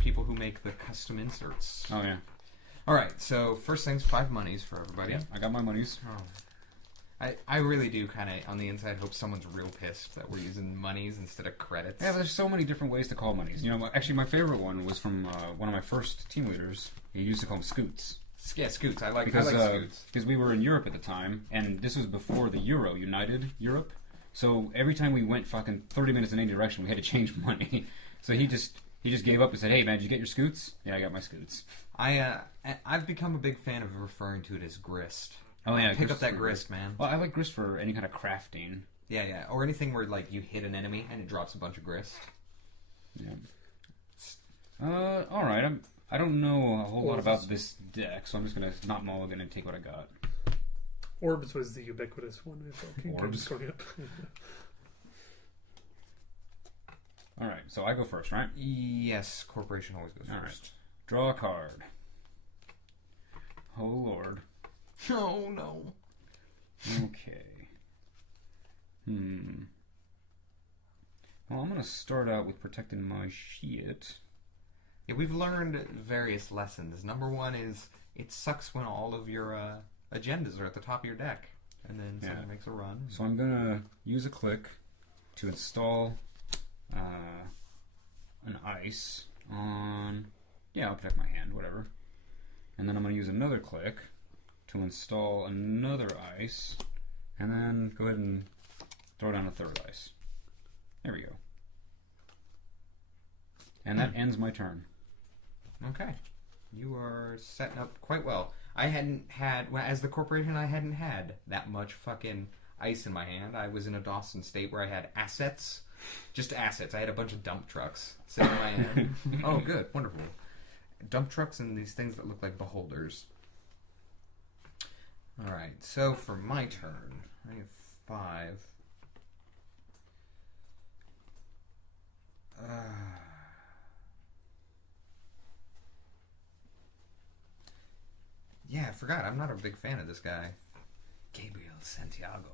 People who make the custom inserts. Oh, yeah. Alright, so first things, 5 monies for everybody. Yeah, I got my monies. Oh. I really do kind of, on the inside, hope someone's real pissed that we're using monies instead of credits. Yeah, but there's so many different ways to call monies. You know, actually, my favorite one was from one of my first team leaders. He used to call them scoots. Yeah, scoots. I like scoots. Because we were in Europe at the time, and this was before the Euro, United Europe. So every time we went fucking 30 minutes in any direction, we had to change money. So he just gave up and said, "Hey man, did you get your scoots?" Yeah, I got my scoots. I've become a big fan of referring to it as grist. Oh yeah, pick up that grist, man. Well, I like grist for any kind of crafting. Yeah, or anything where like you hit an enemy and it drops a bunch of grist. Yeah. All right. I don't know a whole lot about this deck, so I'm just gonna not mulligan and take what I got. Orbs was the ubiquitous one. Orbs. All right, so I go first, right? Yes, corporation always goes first. Right. Draw a card. Oh lord. Oh no. Okay. Well, I'm gonna start out with protecting my shit. Yeah, we've learned various lessons. Number one is it sucks when all of your agendas are at the top of your deck, and then someone makes a run. So I'm gonna use a click to install an ice on. Yeah, I'll protect my hand, whatever. And then I'm gonna use another click to install another ice, and then go ahead and throw down a third ice. There we go. And that ends my turn. Okay. You are setting up quite well. I hadn't had, as the corporation, I hadn't had that much fucking ice in my hand. I was in a Dawson state where I had assets. Just assets. I had a bunch of dump trucks sitting in my hand. Oh, good. Wonderful. Dump trucks and these things that look like beholders. Alright, so for my turn, I have 5. Yeah, I forgot. I'm not a big fan of this guy. Gabriel Santiago.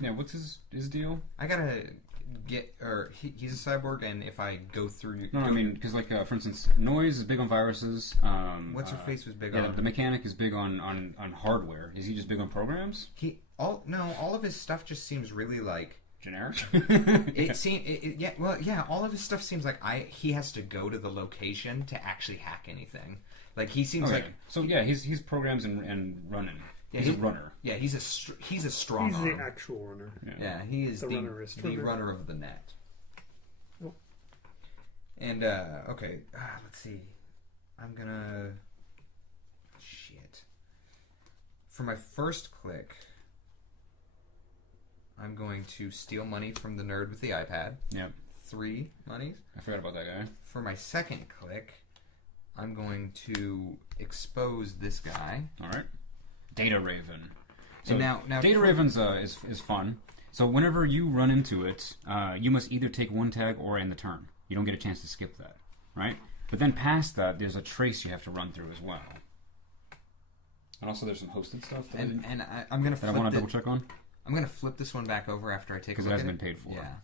Yeah, what's his deal? I gotta get, or he's a cyborg, and if I go through... No, I mean, because like, for instance, Noise is big on viruses. What's her face was big on... Yeah, the mechanic is big on hardware. Is he just big on programs? All of his stuff just seems really like... Generic? All of his stuff seems like he has to go to the location to actually hack anything. Like, he seems like... So, he's programs and running. Yeah, he's a runner. Yeah, he's a strong He's arm. the actual runner. Yeah, he is the runner of the net. Oh. And, okay, let's see. I'm gonna... Shit. For my first click, I'm going to steal money from the nerd with the iPad. Yep. 3 monies. I forgot about that guy. For my second click, I'm going to expose this guy. All right. Data Raven. So and now Data Raven's is fun. So whenever you run into it, you must either take 1 tag or end the turn. You don't get a chance to skip that, right? But then past that, there's a trace you have to run through as well. And also, there's some hosted stuff that I'm gonna. That I want to double check on. I'm gonna flip this one back over after I take. Because it hasn't been paid for. Yeah.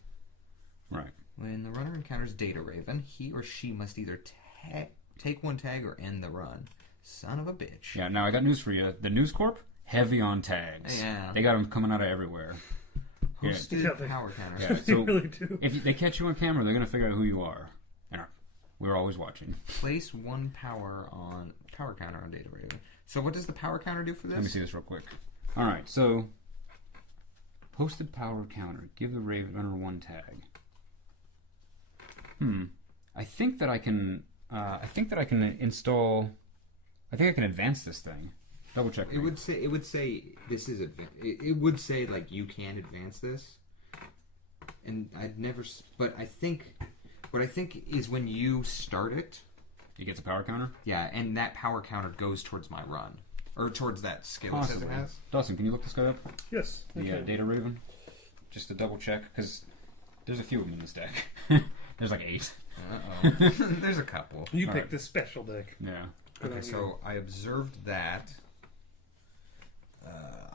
Right. When the runner encounters Data Raven, he or she must either take 1 tag or end the run. Son of a bitch. Yeah, now I got news for you. The News Corp, heavy on tags. Yeah. They got them coming out of everywhere. Hosted power counter. Yeah, so they really do. If they catch you on camera, they're going to figure out who you are. And we're always watching. Place 1 power counter on Data Raven. So what does the power counter do for this? Let me see this real quick. All right, so posted power counter. Give the Raven runner 1 tag. I think that I can install. I think I can advance this thing. Double check. It would say this is it would say like you can advance this, and but I think what I think is when you start it, it gets a power counter. Yeah, and that power counter goes towards my run or towards that skill. Possibly. It has. Dawson, can you look this guy up? Yes. The Data Raven, just to double check because there's a few of them in this deck. There's like 8. There's a couple. You picked the special deck. Yeah. Okay, so I observed that.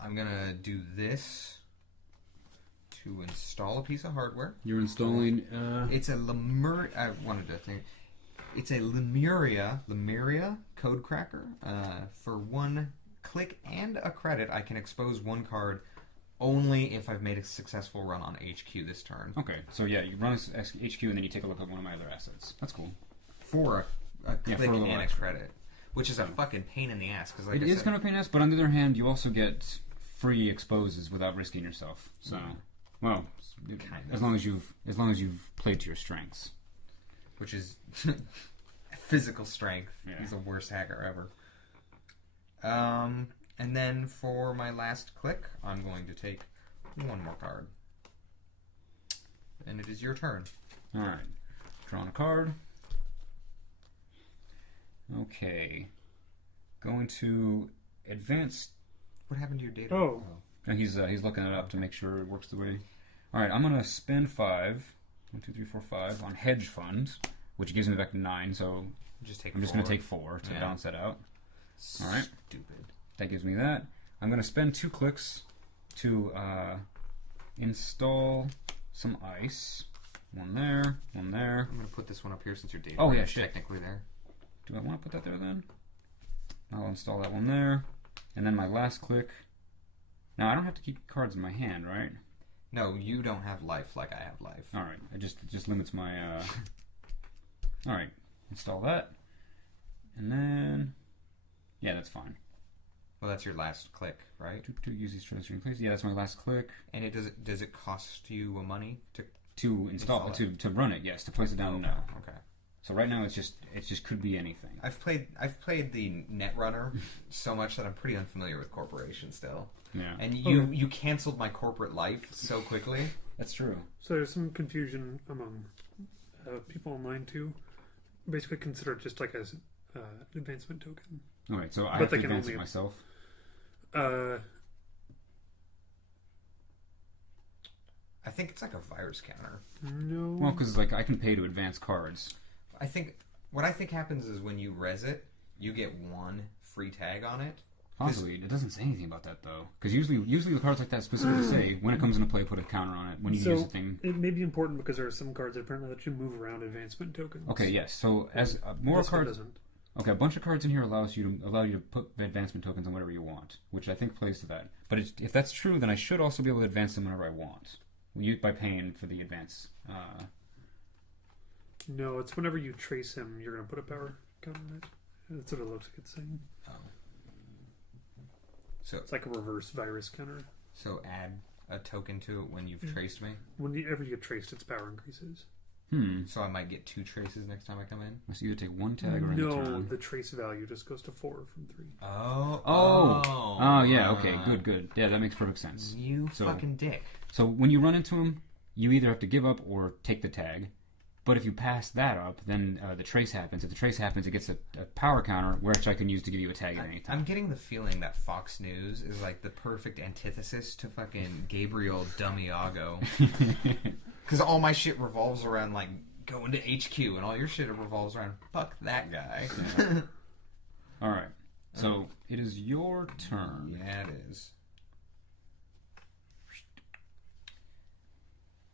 I'm gonna do this to install a piece of hardware. You're installing. It's a Lemuria. I wanted to think. It's a Lemuria code cracker. For 1 click and a credit, I can expose 1 card only if I've made a successful run on HQ this turn. Okay, so yeah, you run HQ and then you take a look at one of my other assets. That's cool. For a click for a and a extra. credit, which is a fucking pain in the ass. Because like It is kind of a pain in the ass, but on the other hand, you also get free exposes without risking yourself. So, well, as long as you've played to your strengths. which is physical strength. Yeah. He's the worst hacker ever. And then for my last click, I'm going to take 1 more card. And it is your turn. Alright. Drawing a card. Okay. Going to advance. What happened to your data? Oh. He's looking it up to make sure it works the way. Alright, I'm going to spend 5. 1, 2, 3, 4, 5 on hedge fund, which gives me back to 9, so Just take I'm just going to take 4 to balance that out. Alright. Stupid. That gives me that. I'm going to spend 2 clicks to install some ice. 1 there, 1 there. I'm going to put this one up here since your data Oh, yeah, is shit. technically there. Do I want to put that there then? I'll install that one there. And then my last click. Now, I don't have to keep cards in my hand, right? No, you don't have life like I have life. Alright, it just limits my... Alright, install that. And then... Yeah, that's fine. Well, that's your last click, right? To use these transferring places. Yeah, that's my last click. And does it cost you money to To install to run it, yes. To place it down, no. Okay. So right now it just could be anything. I've played the Netrunner so much that I'm pretty unfamiliar with corporation still. Yeah. And you canceled my corporate life so quickly. That's true. So there's some confusion among people online too. Basically consider it just like as an advancement token. Alright, so I But have they to can advance it only- myself. I think it's like a virus counter. No. Well, because like I can pay to advance cards. What I think happens is when you res it, you get 1 free tag on it. Possibly. It doesn't say anything about that though. Because usually the cards like that specifically say when it comes into play, put a counter on it. When you use a thing. It may be important because there are some cards that apparently let you move around advancement tokens. Okay, yes. So as more This one cards. doesn't. Okay, a bunch of cards in here allow you to put advancement tokens on whatever you want, which I think plays to that. But if that's true, then I should also be able to advance them whenever I want, by paying for the advance. No, it's whenever you trace him, you're going to put a power counter on it. That's what it looks like it's saying. Oh. So It's like a reverse virus counter. So add a token to it when you've traced me. Whenever you get traced, its power increases. So I might get 2 traces next time I come in. Must either take 1 tag or No, turn. the trace value just goes to 4 from 3. Oh, yeah. Okay, good. Yeah, that makes perfect sense. You fucking dick. So when you run into him, you either have to give up or take the tag. But if you pass that up, then the trace happens. If the trace happens, it gets a power counter, which I can use to give you a tag at any time. I'm getting the feeling that Fox News is like the perfect antithesis to fucking Gabriel Dummiago. Because all my shit revolves around like going to HQ, and all your shit revolves around fuck that guy. Yeah. All right. So it is your turn. Yeah, it is.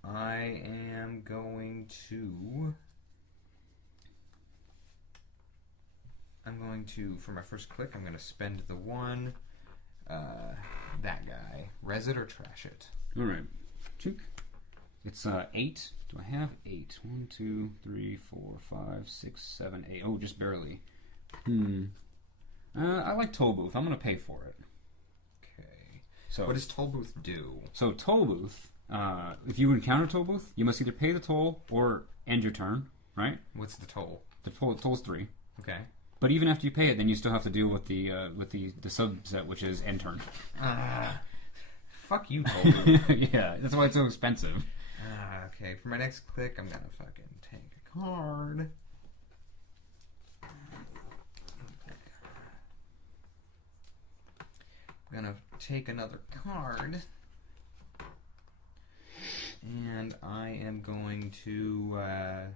I am going to, for my first click, I'm going to spend the 1, that guy. Res it or trash it. All right. Chink. It's 8. Do I have 8? 1, 2, 3, 4, 5, 6, 7, 8. Oh, just barely. I like Toll Booth. I'm going to pay for it. Okay. So What does Toll Booth do? So Toll Booth, if you encounter Toll Booth, you must either pay the toll or end your turn, right? What's the toll? The toll's 3. Okay. But even after you pay it, then you still have to deal with the subset, which is end turn. Fuck you, Toll Booth. Yeah, that's why it's so expensive. Okay, for my next click, I'm gonna fucking take a card. I'm gonna take another card. And I am going to, I'm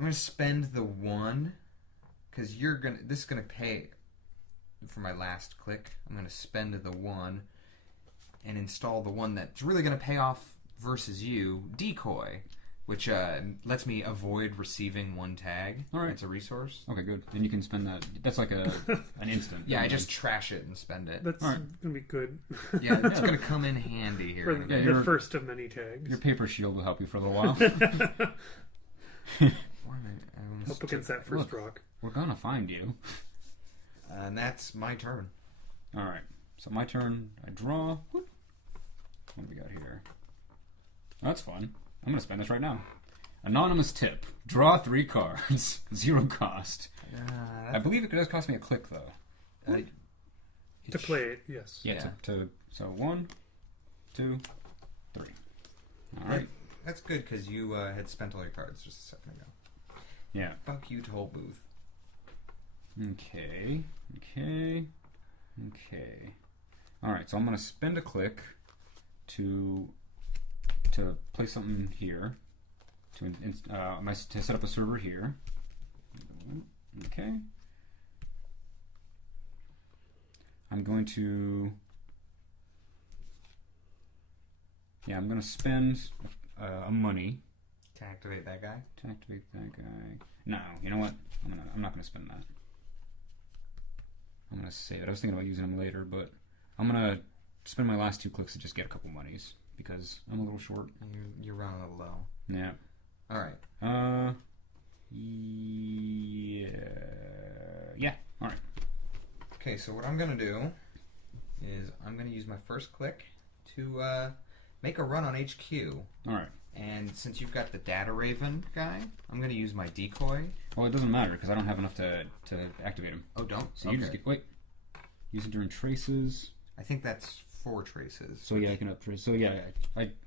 gonna spend the 1, because this is gonna pay for my last click. I'm gonna spend the 1, and install the one that's really going to pay off versus you, Decoy, which lets me avoid receiving one tag. All right. It's a resource. Okay, good. Then you can spend that. That's like an instant. Yeah, I just trash it and spend it. That's All right. going to be good. Yeah, it's going to come in handy here. For in a the bit. first of many tags. Your paper shield will help you for a little while. Help against that first rock. We're gonna find you. And that's my turn. All right. So my turn. I draw. Whoop. What do we got here? Oh, that's fun. I'm gonna spend this right now. Anonymous tip. Draw 3 cards. 0 cost. I believe it does cost me a click though. To play it, yes. Yeah. So 1, 2, 3. All right. That's good because you had spent all your cards just a second ago. Yeah. Fuck you, Toll Booth. Okay. All right. So I'm gonna spend a click to place something here to set up a server here. Okay. I'm going to spend a money To activate that guy? to activate that guy. No, you know what? I'm not gonna spend that. I'm gonna save it. I was thinking about using them later, but I'm gonna spend my last 2 clicks to just get a couple monies because I'm a little short. You're running a little low. Yeah. All right. Yeah. All right. Okay, so what I'm going to do is I'm going to use my first click to make a run on HQ. All right. And since you've got the Data Raven guy, I'm going to use my Decoy. Well, it doesn't matter because I don't have enough to activate him. Oh, don't? So you just get use it during traces. I think that's 4 traces. So yeah, I can up trace. So yeah,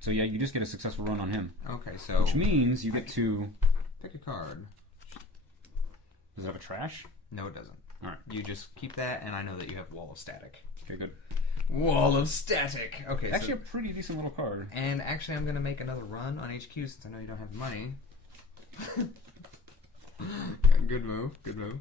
you just get a successful run on him. Okay, so Which means you get to pick a card. Does it have a trash? No, it doesn't. All right. You just keep that, and I know that you have Wall of Static. Okay, good. Wall of Static. Okay, Actually, a pretty decent little card. And actually, I'm going to make another run on HQ since I know you don't have the money. Good move. Good move.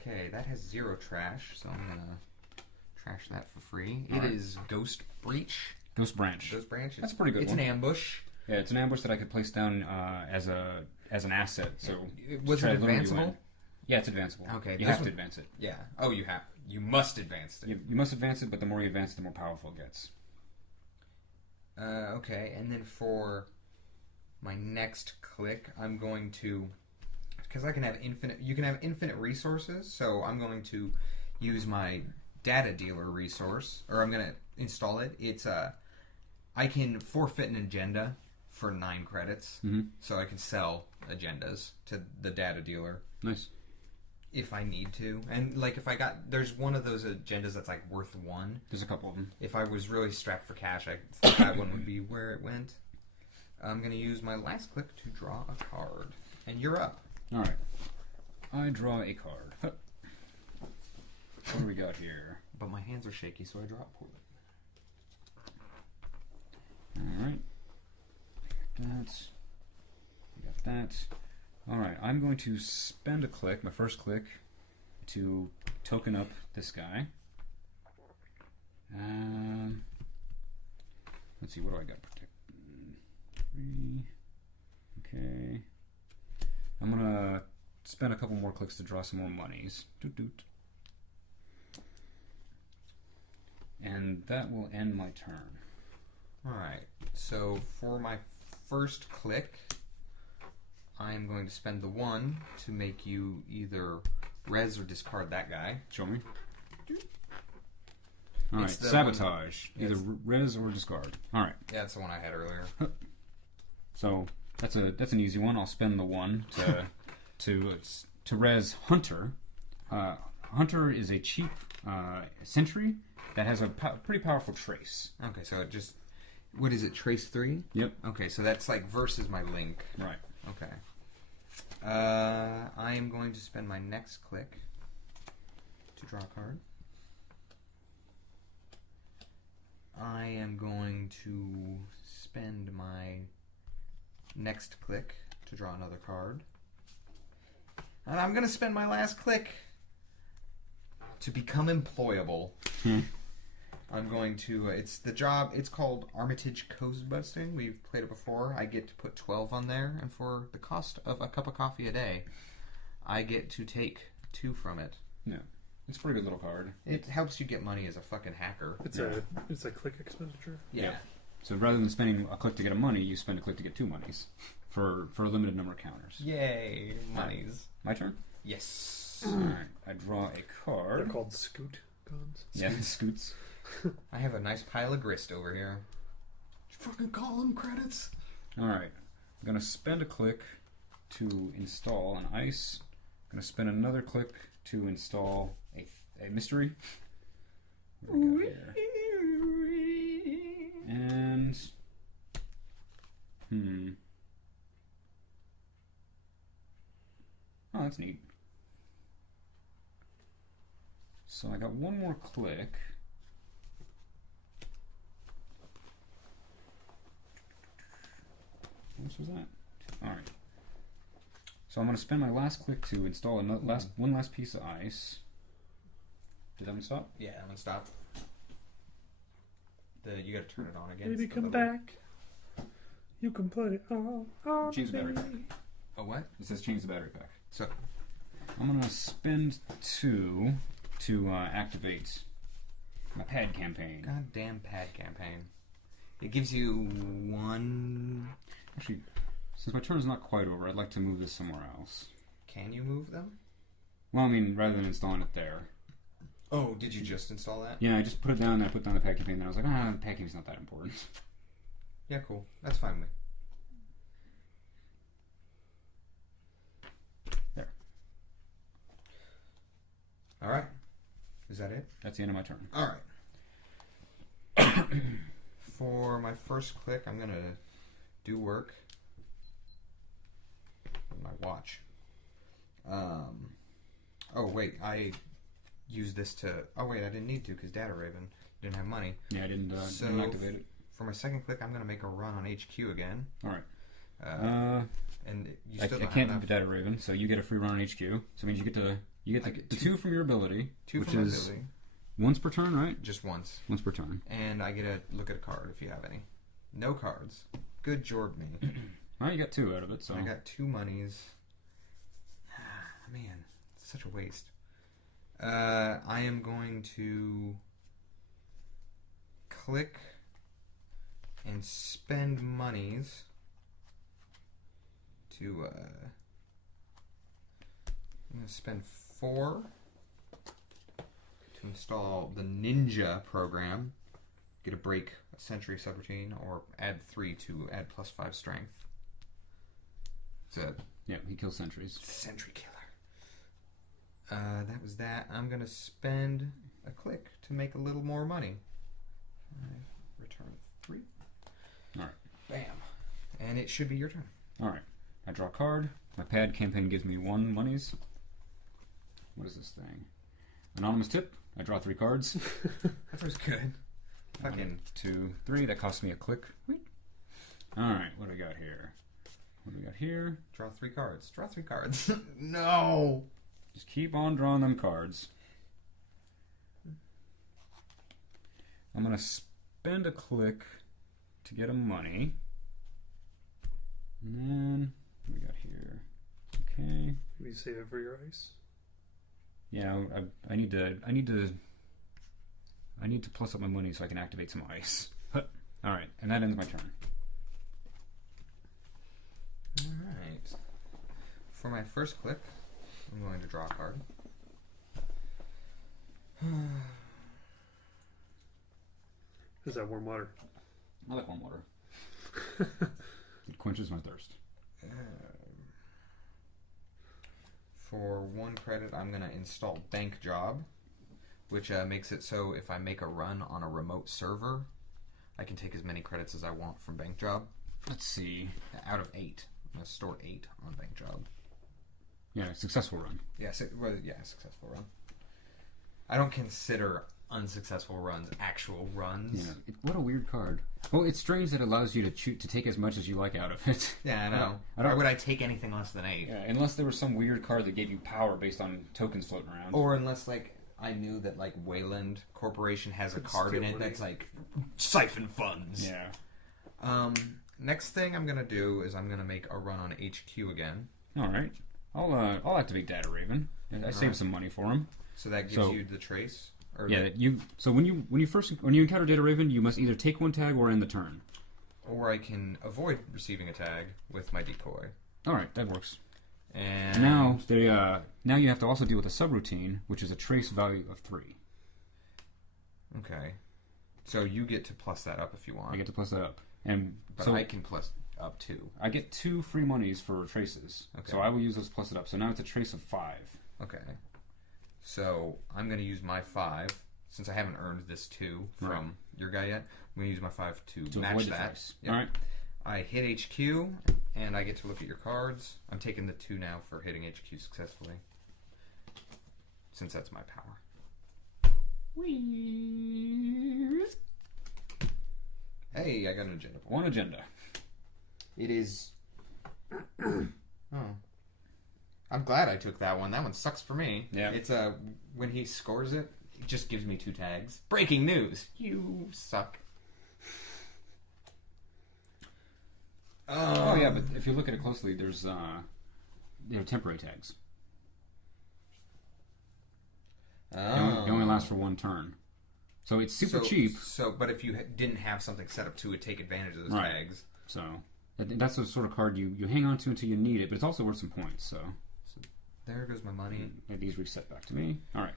Okay, that has 0 trash, so I'm going to trash that for free. It is Ghost Breach. Ghost Branch. Ghost Branch. That's a pretty good It's one. an ambush. Yeah, it's an ambush that I could place down as an asset. So Was try it to lure you in. advanceable? Yeah, it's advanceable. Okay, you this have to one- advance it. Yeah. Oh, you have. You must advance it. You must advance it, but the more you advance it, the more powerful it gets. Okay, and then for my next click, I'm going to, because I can have infinite. You can have infinite resources, so I'm going to use my data dealer resource, or I'm going to install it. It's I can forfeit an agenda for 9 credits, so I can sell agendas to the data dealer. Nice. If I need to. And, like, if I got... There's one of those agendas that's, like, worth 1. There's a couple of them. If I was really strapped for cash, I thought that one would be where it went. I'm going to use my last click to draw a card. And you're up. All right. I draw a card. Huh. What do we got here? But my hands are shaky, so I draw it poorly. All right. That. We got that. All right. I'm going to spend a click, my first click, to token up this guy. Let's see. What do I got? Protect 3. Okay. I'm gonna spend a couple more clicks to draw some more monies. Doot doot. And that will end my turn. Alright, so for my first click, I'm going to spend the 1 to make you either res or discard that guy. Show me. All right, It's the sabotage. one- Either res or discard. All right. Yeah, that's the one I had earlier. So that's an easy one. I'll spend the 1 to res Hunter. Hunter is a cheap sentry that has a pretty powerful trace. Okay, so it just... What is it, trace 3? Yep. Okay, so that's like versus my link. Right. Okay. I am going to spend my next click to draw a card. I am going to spend my next click to draw another card. And I'm going to spend my last click to become employable. I'm going to. It's the job. It's called Armitage Coast Busting. We've played it before. I get to put 12 on there, and for the cost of a cup of coffee a day, I get to take 2 from it. Yeah. It's a pretty good little card. It helps you get money as a fucking hacker. It's a click expenditure. Yeah. So rather than spending a click to get a money, you spend a click to get 2 monies for a limited number of counters. Yay, monies. My turn? Yes. Alright, I draw a card. They're called scoot guns. Yeah, scoots. I have a nice pile of grist over here. Fucking call them credits. Alright, I'm going to spend a click to install an ice. I'm going to spend another click to install a mystery. What do we got here? And oh, that's neat. So I got one more click. How much was that? All right. So I'm going to spend my last click to install one last piece of ice. Did that one stop? Yeah, I'm gonna stop. You gotta turn it on again. Baby, come back. You can put it all on. Change the battery pack. Oh, what? It says change the battery pack. So, I'm going to spend 2 to activate my pad campaign. goddamn pad campaign. It gives you 1. Actually, since my turn is not quite over, I'd like to move this somewhere else. Can you move them? Well, I mean, rather than installing it there. Oh, did you just install that? Yeah, I just put it down, and I put down the pad campaign, and I was like, the pad campaign's not that important. Yeah, cool. That's fine with me. There. Alright. Is that it? That's the end of my turn. Alright. For my first click, I'm gonna do work with my watch. Oh, wait. I used this to... Oh, wait. I didn't need to because Data Raven didn't have money. Yeah, I didn't activate it. For my second click, I'm going to make a run on HQ again. Alright. And you I still can't do Data Raven, so you get a free run on HQ. So it means you get the 2 from your ability, 2 which from my is ability. once per turn, right? Just once. Once per turn. And I get to look at a card if you have any. No cards. Good job, me. Well, you got 2 out of it, so... I got 2 monies. Man, it's such a waste. I am going to click and spend monies to I'm going to spend 4 to install the Ninja program. Get a break a Sentry subroutine, or add 3 to add +5 strength. It's a Yeah, he kills sentries. Sentry killer. That was that. I'm going to spend a click to make a little more money. I return 3. Alright. Bam. And it should be your turn. Alright. I draw a card. My pad campaign gives me 1 monies. What is this thing? Anonymous tip. I draw 3 cards. That was good. Fucking 1, 2, 3. That costs me a click. Alright, what do we got here? What do we got here? draw 3 cards. Draw 3 cards. No! Just keep on drawing them cards. I'm going to spend a click to get a money. And then, what do we got here? Okay. Maybe save it for your ice. Yeah, I need to plus up my money so I can activate some ice. Alright, and that ends my turn. Alright. For my first click, I'm going to draw a card. Is that warm water? I like warm water. It quenches my thirst. For 1 credit, I'm going to install Bank Job, which makes it so if I make a run on a remote server, I can take as many credits as I want from Bank Job. Let's see. Out of 8. I'm going to store 8 on Bank Job. Yeah, successful run. Yeah, successful run. I don't consider unsuccessful runs actual runs. Yeah, what a weird card. Well, it's strange that it allows you to take as much as you like out of it. Yeah, I know. Why would I take anything less than 8? Yeah, unless there was some weird card that gave you power based on tokens floating around. Or unless, like, I knew that like Wayland Corporation has a Could card in steal it money. that's like siphon funds. Yeah. Next thing I'm gonna do is I'm gonna make a run on HQ again. All right. I'll activate Data Raven. I saved some money for him. So that gives you the trace. Or Yeah. So when you encounter Data Raven, you must either take one tag or end the turn. Or I can avoid receiving a tag with my decoy. All right, that works. And Now you have to also deal with a subroutine, which is a trace value of 3. Okay. So you get to plus that up if you want. I get to plus that up, But so I can plus up too. I get 2 free monies for traces. Okay. So I will use those to plus it up. So now it's a trace of 5. Okay. So I'm going to use my 5, since I haven't earned this 2 from your guy yet. I'm going to use my 5 to match avoid the that. trace. Yep. All right. I hit HQ, and I get to look at your cards. I'm taking the 2 now for hitting HQ successfully, since that's my power. Hey, I got an agenda. One agenda. It is... oh. I'm glad I took that one. That one sucks for me. Yeah. It's when he scores it, it just gives me 2 tags. Breaking news. You suck. Oh yeah, but if you look at it closely, there's temporary tags. They only last for 1 turn, so it's super cheap. So, but if you didn't have something set up to it, take advantage of those Right. tags. So that's the sort of card you hang on to until you need it, but it's also worth some points. So There goes my money. let these reset back to me. All right,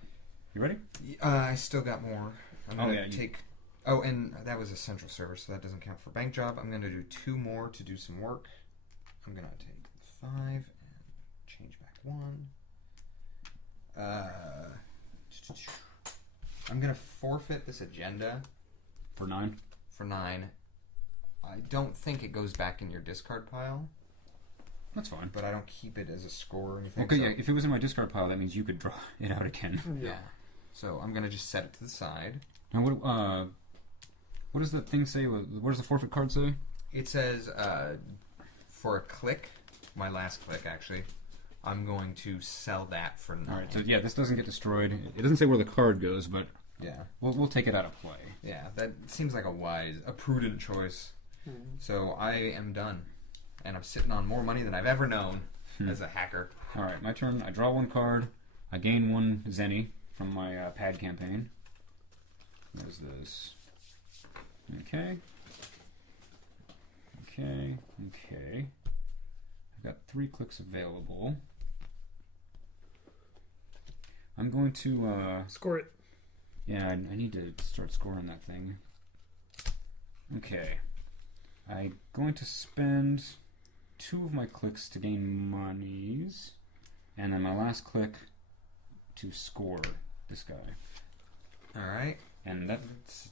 you ready? I still got more. I'm gonna you- take. Oh, and that was a central server, so that doesn't count for bank job. I'm gonna do 2 more to do some work. I'm gonna take 5 and change back 1. I'm gonna forfeit this agenda For 9. for 9. I don't think it goes back in your discard pile, That's fine. but I don't keep it as a score or anything. Okay, so- yeah. If it was in my discard pile, that means you could draw it out again. Yeah. So I'm gonna just set it to the side. Now what does that thing say? What does the forfeit card say? It says for a click, my last click actually, I'm going to sell that for 9. All right. So yeah, this doesn't get destroyed. It doesn't say where the card goes, but Yeah. we'll take it out of play. Yeah, that seems like a prudent choice. So I am done. And I'm sitting on more money than I've ever known as a hacker. All right, my turn. I draw 1 card. I gain 1 Zenny from my pad campaign. What is this? Okay. I've got 3 clicks available. I'm going to... Score it. Yeah, I need to start scoring that thing. Okay. I'm going to spend 2 of my clicks to gain monies, and then my last click to score this guy. Alright. And that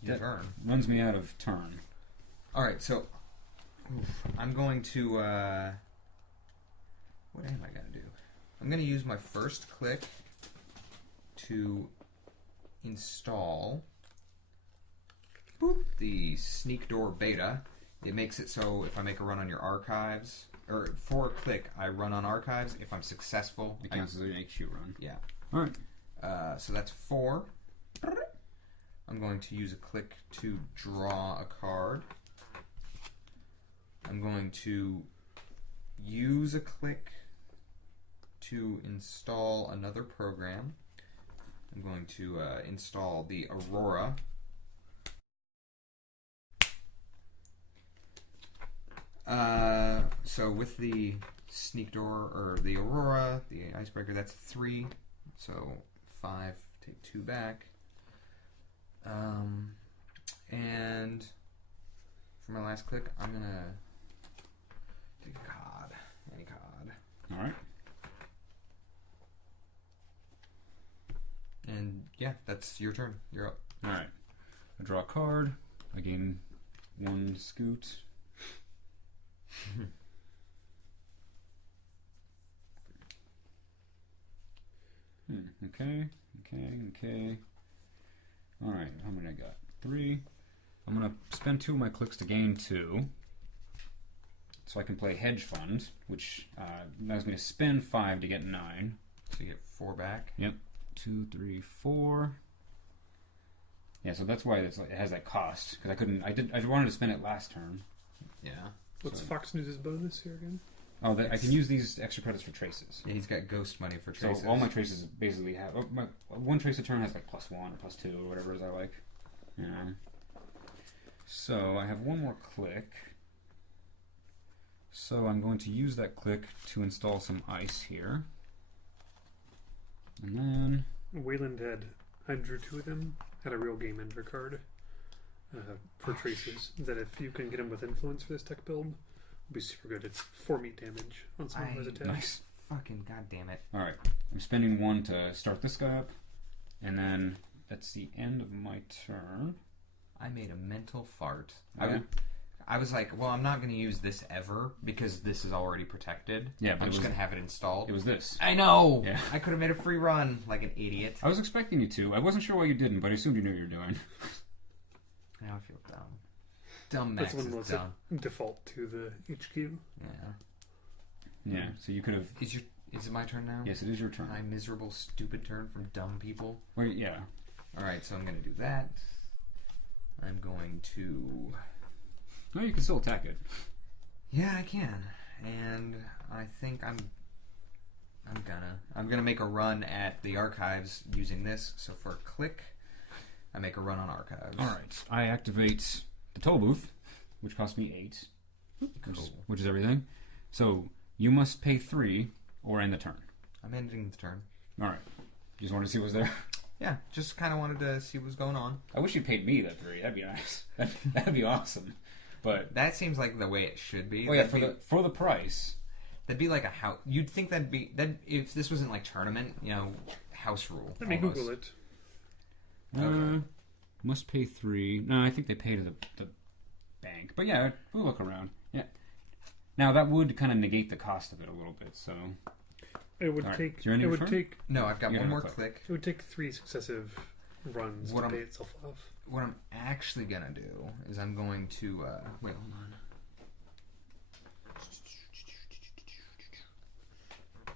Your turn. runs me out of turn. Alright, so I'm going to what am I gonna do? I'm gonna use my first click to install the Sneak Door Beta. It makes it so if I make a run on your archives, or for a click, I run on archives. If I'm successful, It counts as an HQ run. yeah. All right. So that's 4. I'm going to use a click to draw a card. I'm going to use a click to install another program. I'm going to install the Aurora. So with the Sneak Door, or the Aurora, the Icebreaker, that's 3. So 5, take 2 back. And for my last click, I'm gonna take a card. Any card. All right. And yeah, that's your turn. You're up. All right. I draw a card. I gain 1 scoot. Okay. All right. How many I got? 3. I'm gonna spend 2 of my clicks to gain 2, so I can play Hedge Fund, which allows me to spend 5 to get 9. So you get 4 back. Yep. 2, 3, 4. Yeah, so that's why it has that cost, because I wanted to spend it last turn. Yeah. What's Fox News' bonus here again? Oh, I can use these extra credits for traces. Yeah, he's got ghost money for traces. So all my traces basically have one trace a turn has like +1 or +2 or whatever as I like. Yeah. So I have one more click. So I'm going to use that click to install some ice here. And then Wayland I drew 2 of them, had a real game ender card for traces. That if you can get him with influence for this tech build, it'll be super good. It's 4 meat damage on some of his attacks. Nice. Fucking goddamn it. Alright. I'm spending 1 to start this guy up. And then that's the end of my turn. I made a mental fart. Okay. I was like, well, I'm not going to use this ever because this is already protected. Yeah, but I'm just going to have it installed. It was this. I know! Yeah. I could have made a free run like an idiot. I was expecting you to. I wasn't sure why you didn't, but I assumed you knew what you were doing. Now I feel dumb. Dumb Max That's one is was dumb. default to the HQ. Yeah. Yeah, so you could have... Is it my turn now? Yes, it is your turn. My miserable, stupid turn from dumb people. Wait, yeah. Alright, so I'm going to do that. I'm going to... No, you can still attack it. Yeah, I can. And I think I'm gonna make a run at the archives using this. So for a click, I make a run on archives. Alright, I activate the toll booth, which costs me 8. Cool. Which is everything. So, you must pay 3 or end the turn. I'm ending the turn. Alright. Just wanted to see what was there. Yeah, just kind of wanted to see what was going on. I wish you paid me that 3. That'd be nice. That'd be awesome. But that seems like the way it should be. Oh yeah, for the price. That'd be like a house. You'd think that if this wasn't like tournament, house rule. Let me Google it. Okay. Must pay 3. No, I think they pay to the bank. But yeah, we'll look around. Yeah. Now that would kind of negate the cost of it a little bit. So it would take. It would take. No, I've got one more click. It would take 3 successive runs to pay itself off. What I'm actually gonna do is I'm going to wait, hold on.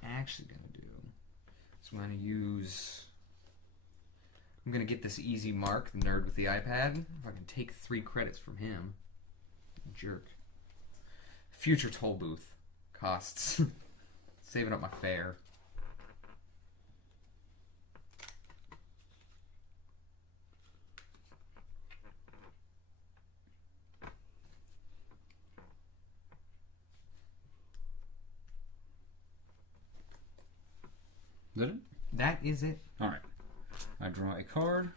Actually gonna do is I'm gonna use. I'm gonna get this easy mark, the nerd with the iPad. If I can take 3 credits from him, jerk. Future toll booth costs. Saving up my fare. Is that it? That is it. Alright. I draw a card.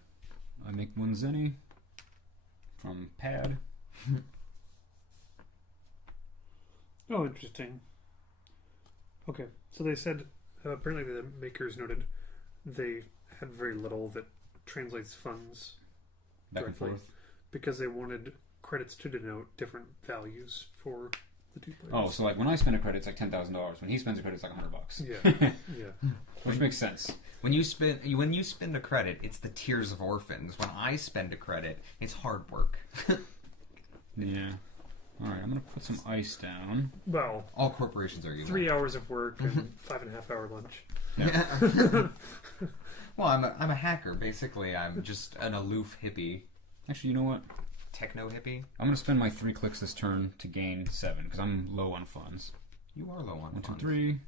I make 1 Zenny from pad. Oh, interesting. Okay, so they said, apparently the makers noted they had very little that translates funds Back and directly forth. because they wanted credits to denote different values for the 2 players. Oh, so like when I spend a credit, it's like $10,000. When he spends a credit, it's like $100. Yeah, yeah. Which makes sense. When you spend a credit, it's the tears of orphans. When I spend a credit, it's hard work. Yeah. Alright, I'm going to put some ice down. Well, All corporations are evil. 3 hours of work and 5.5 hour lunch. Yeah. Well, I'm a hacker. Basically, I'm just an aloof hippie. Actually, you know what? Techno hippie. I'm going to spend my 3 clicks this turn to gain 7, because I'm low on funds. You are low on 1, 2, funds. 3,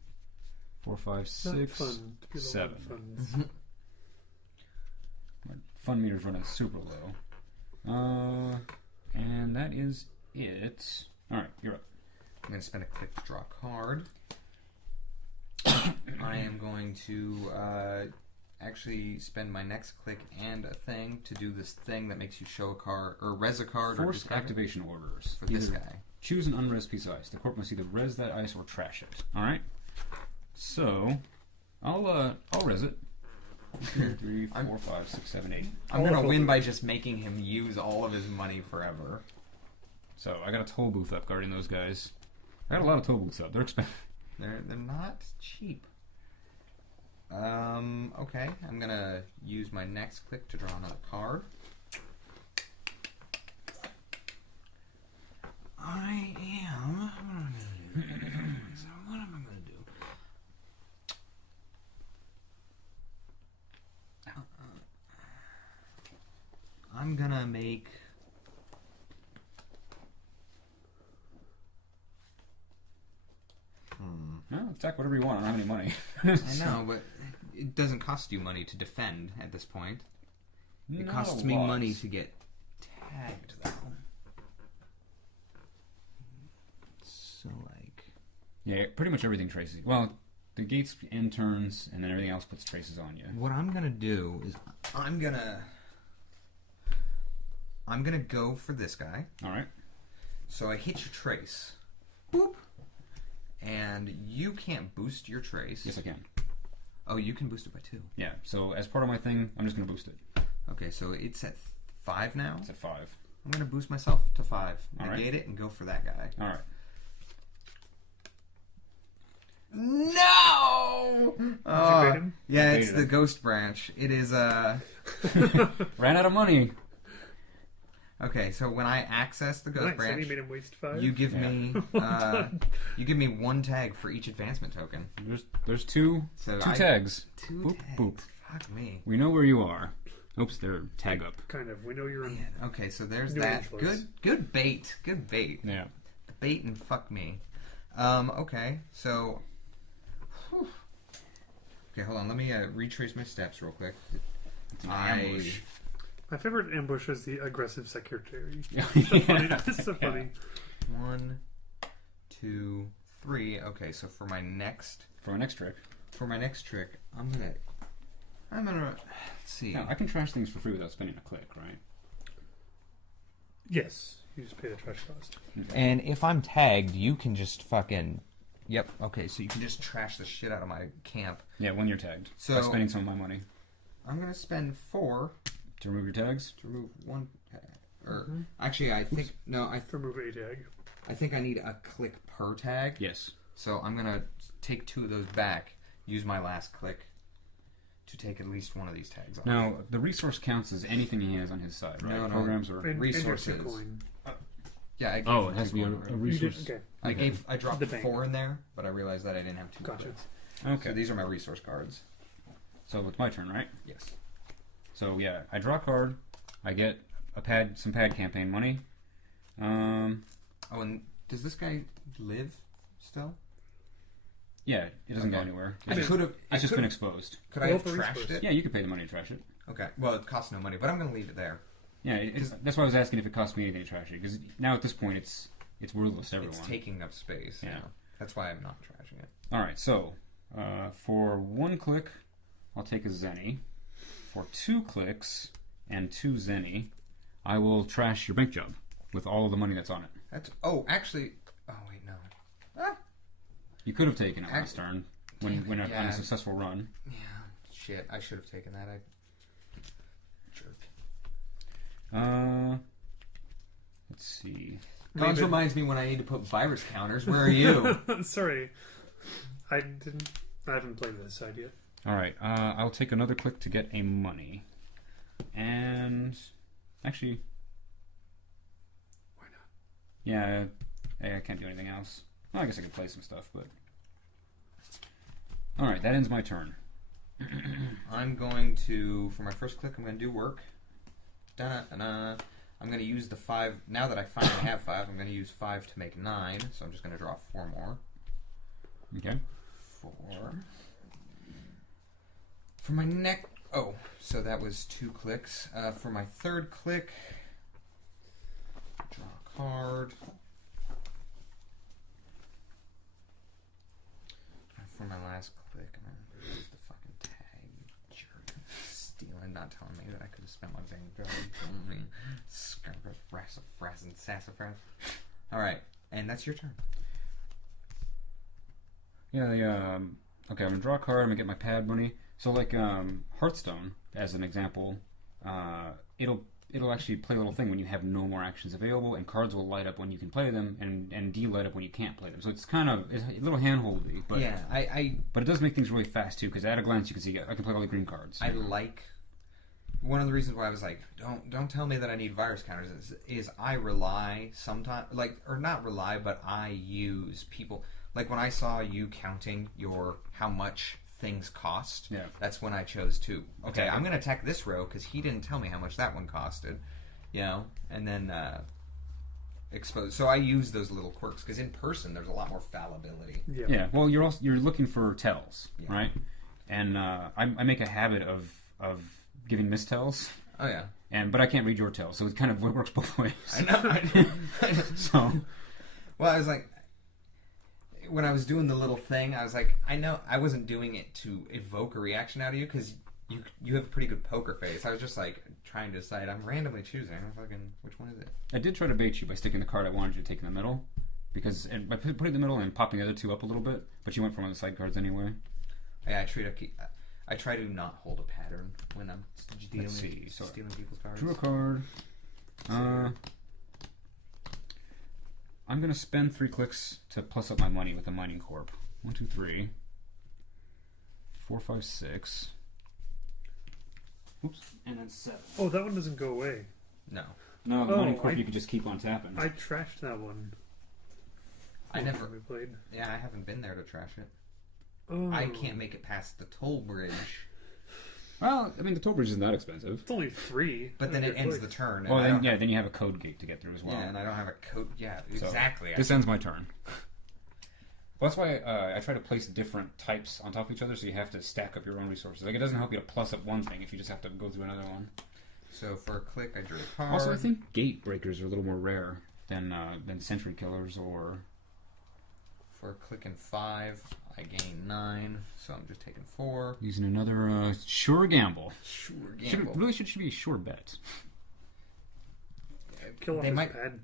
4, 5, Not 6, fun to be low 7. on funds. My fund meter's running super low. And that is it. Alright, you're up. I'm going to spend a click to draw a card. I am going to actually spend my next click and a thing to do this thing that makes you show a card, or res a card, or Forced discard it activation orders. for this Either guy. Choose an unres piece of ice. The corp must either res that ice or trash it. Alright? So, I'll res it. 2, 3, 4, 5, 6, 7, 8. I'm going to win by just making him use all of his money forever. So, I got a toll booth up guarding those guys. I got a lot of toll booths up. They're expensive. They're not cheap. Okay, I'm going to use my next click to draw another card. I am... So what am I going to do? make... No, attack whatever you want. I don't have any money. I know, but it doesn't cost you money to defend at this point. It costs me money to get tagged, though. So, like... Yeah, pretty much everything traces. Well, the gates end turns, and then everything else puts traces on you. What I'm gonna do is I'm gonna go for this guy. All right. So I hit your trace. Boop. And you can't boost your trace. Yes, I can. Oh, you can boost it by 2. Yeah, so as part of my thing, I'm just going to boost it. Okay, so it's at 5 now. It's at 5. I'm going to boost myself to 5. All Negate it and go for that guy. All right. No! Did you bait him? Yeah, I it's baited the him. ghost branch. It is, Ran out of money. Okay, so when I access the ghost Nice, and branch, you made him waste 5. you give Yeah. me you give me 1 tag for each advancement token. There's two So two I- tags. 2 Boop, tags. boop. Fuck me. We know where you are. Oops, they're tag up. Kind of. We know you're in. Man, okay, so there's New that. Angeles. Good bait. Good bait. Yeah. Bait and fuck me. Okay, so... whew. Okay, hold on. Let me retrace my steps real quick. It's an ambush. My favorite ambush is the aggressive secretary. Yeah. It's so funny. 1, 2, 3. Okay, so for my next For my next trick. trick, I'm gonna let's see. Yeah, I can trash things for free without spending a click, right? Yes. You just pay the trash cost. And if I'm tagged, you can just fucking... Yep, okay, so you can just trash the shit out of my camp. Yeah, when you're tagged. So- By spending some of my money. I'm gonna spend 4 To remove your tags? to remove 1 tag. Or, actually, I think... No, I Remove a tag. think I need a click per tag. Yes. So I'm gonna take 2 of those back, use my last click to take at least 1 of these tags off. Now, the resource counts as anything he has on his side, right? No, no. Programs or... And Resources. your coin. Yeah, I gave Oh, him it has to two be a more. You resource. did, okay. I dropped The bank. 4 in there, but I realized that I didn't have 2 Gotcha. clicks. Okay. So these are my resource cards. So it's my turn, right? Yes. So yeah, I draw a card. I get some pad campaign money. Oh, and does this guy live still? Yeah, it doesn't go Okay. anywhere. I could have. It's just been exposed. Could I Roll have for trashed resource. it? Yeah, you could pay the money to trash it. Okay. Well, it costs no money, but I'm going to leave it there. Yeah, that's why I was asking if it cost me anything to trash it, because now at this point it's worthless to everyone. It's taking up space. Yeah. You know. That's why I'm not trashing it. All right, so for 1 click, I'll take a Zenny. For 2 clicks and 2 Zenny, I will trash your bank job with all of the money that's on it. That's. Oh, actually. Oh wait, no. Ah. You could have taken it last turn when on Yeah. a successful run. Yeah. Shit. I should have taken that. I. Jerk. Let's see. Cons Leave it. reminds me when I need to put virus counters. Where are you? Sorry. I haven't played this side yet. All right, I'll take another click to get a money, and actually, Why not? yeah, I can't do anything else. Well, I guess I can play some stuff, but all right, that ends my turn. I'm going to, for my first click, I'm going to do work. Da-na-na-na. I'm going to use the 5. Now that I finally have 5, I'm going to use 5 to make 9. So I'm just going to draw 4 more. Okay. 4. For my next... Oh, so that was 2 clicks. For my third click, draw a card. And for my last click, I'm going to use the fucking tag. Jerk. Stealing, not telling me that I could have spent my bank. Alright, and that's your turn. Yeah. Okay, I'm gonna draw a card. I'm gonna get my pad money. So like Hearthstone, as an example, it'll actually play a little thing when you have no more actions available, and cards will light up when you can play them, and de-light up when you can't play them. So it's kind of a little handholdy, but Yeah, but it does make things really fast too, because at a glance you can see I can play all the green cards. I like... One of the reasons why I was like, don't tell me that I need virus counters is I rely sometimes, like, or not rely, but I use people... Like when I saw you counting how much things cost, Yeah. that's when I chose to. Okay, Attack. I'm going to attack this row because he didn't tell me how much that one costed. you know, and then expose. So I use those little quirks because in person there's a lot more fallibility. Yeah. Well, you're looking for tells, Yeah. right? And I make a habit of giving mistells. Oh yeah. But I can't read your tells, so it kind of works both ways. I know. So, well, I was like, when I was doing the little thing, I was like, I know I wasn't doing it to evoke a reaction out of you because you have a pretty good poker face. I was just like trying to decide. I'm randomly choosing. I'm fucking, which one is it? I did try to bait you by sticking the card I wanted you to take in the middle, because and by putting it in the middle and popping the other two up a little bit, but you went for one of the side cards anyway. Yeah, I try to not hold a pattern when I'm stealing people's cards. Drew a card. I'm gonna spend 3 clicks to plus up my money with the mining corp. 1, 2, 3, 4, 5, 6. Oops, and then 7. Oh, that one doesn't go away. No, No, the Oh, mining corp you can just keep on tapping. I trashed that one. I never. We played. Yeah, I haven't been there to trash it. Oh. I can't make it past the toll bridge. Well, I mean the toll bridge isn't that expensive. It's only 3. But then it ends the turn. and Well, I then don't- then you have a code gate to get through as well. Yeah, and I don't have a code. Yeah, So, exactly. This ends my turn. Well, that's why I try to place different types on top of each other, so you have to stack up your own resources. Like, it doesn't help you to plus up one thing if you just have to go through another one. So for a click, I drew a card. Also, I think gate breakers are a little more rare than sentry killers or... For a click and 5, I gain 9, so I'm just taking 4. Using another sure gamble. Sure, Should gamble. be a sure bet. Kill off They his might- pad.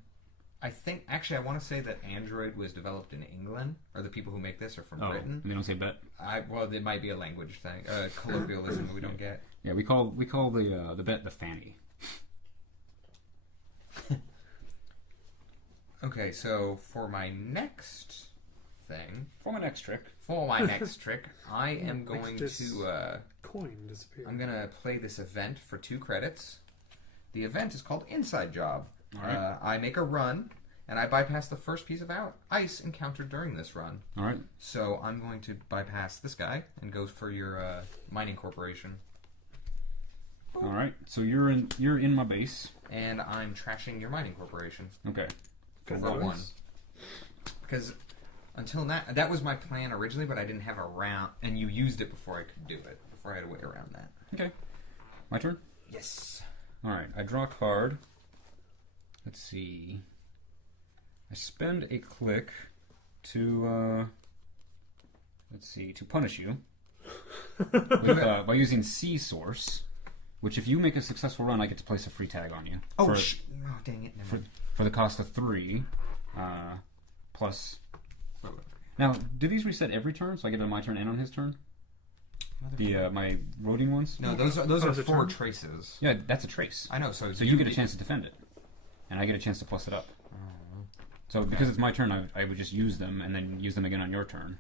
I think, actually, I want to say that Android was developed in England, or the people who make this are from Britain. They don't say bet. Well, it might be a language thing, colloquialism that we don't get. Yeah, we call the bet the fanny. Okay, so for my next thing, For my next trick. I am going this to coin disappear. I'm gonna play this event for 2 credits. The event is called Inside Job. All right. I make a run, and I bypass the first piece of ice encountered during this run. All right. So I'm going to bypass this guy and go for your mining corporation. All right. So you're in my base. And I'm trashing your mining corporation. Okay. Good For choice. 1. Because until now, that was my plan originally, but I didn't have a round, and you used it before I could do it, before I had a way around that. Okay. My turn. Yes. All right. I draw a card. Let's see. I spend a click to punish you with, by using C source, which if you make a successful run, I get to place a free tag on you. Oh, for, dang it. for the cost of 3, plus. Now, do these reset every turn? So I get it on my turn and on his turn. My roading ones. No, those are the 4 turn? traces. Yeah, that's a trace. I know, so you get a chance to defend it, and I get a chance to plus it up. So because it's my turn, I would just use them and then use them again on your turn.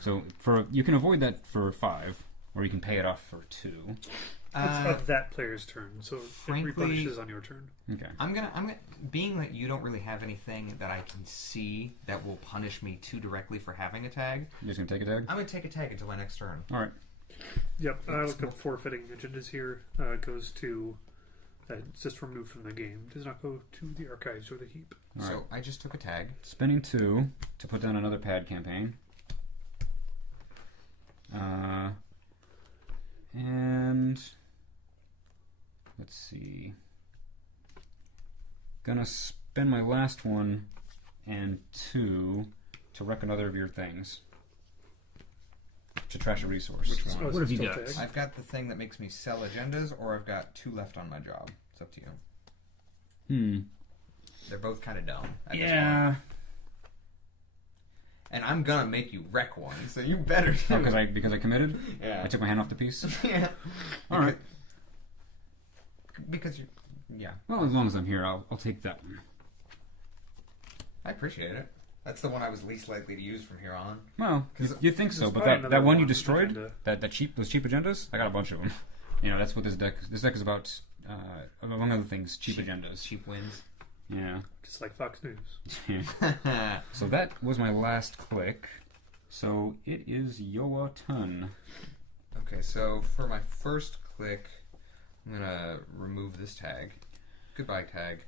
So you can avoid that for 5, or you can pay it off for 2. It's of that player's turn, so frankly, it replenishes on your turn. Okay. I'm gonna being that you don't really have anything that I can see that will punish me too directly for having a tag. You're just gonna take a tag. I'm gonna take a tag until my next turn. All right. Yep, I looked up forfeiting agendas here. It goes to it's just removed from the game. It does not go to the archives or the heap. All So right. I just took a tag. Spending 2 to put down another pad campaign. And let's see. Gonna spend my last one and 2 to wreck another of your things. To trash a resource. Which one? Oh, What have you still got? tag? I've got the thing that makes me sell agendas, or I've got 2 left on my job. It's up to you. They're both kind of dumb. At this point. And I'm gonna make you wreck one, so you better do Oh, it. because I committed? Yeah. I took my hand off the piece? Yeah. All right. Because you... Yeah. Well, as long as I'm here, I'll take that one. I appreciate it. That's the one I was least likely to use from here on. Well, 'Cause you think so, there's but probably that another one you one destroyed, agenda. those cheap agendas, I got a bunch of them. You know, that's what this deck is about, among other things, cheap agendas. Cheap wins. Yeah. Just like Fox News. So that was my last click. So it is your turn. Okay, so for my first click, I'm gonna remove this tag. Goodbye, tag.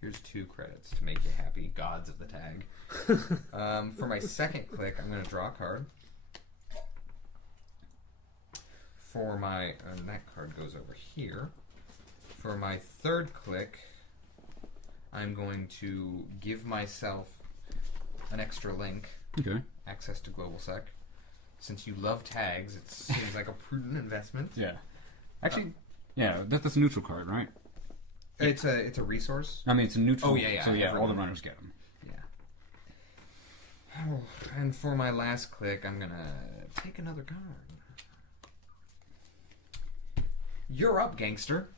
Here's 2 credits to make you happy, gods of the tag. For my second click, I'm going to draw a card. For my... that card goes over here. For my third click, I'm going to give myself an extra link. Okay. Access to GlobalSec. Since you love tags, it seems like a prudent investment. Yeah. Actually, yeah, that's a neutral card, right? It's a resource. I mean, it's a neutral. Oh, yeah. So, yeah, all everyone. the runners get them. Yeah. Oh, and for my last click, I'm going to take another card. You're up, gangster.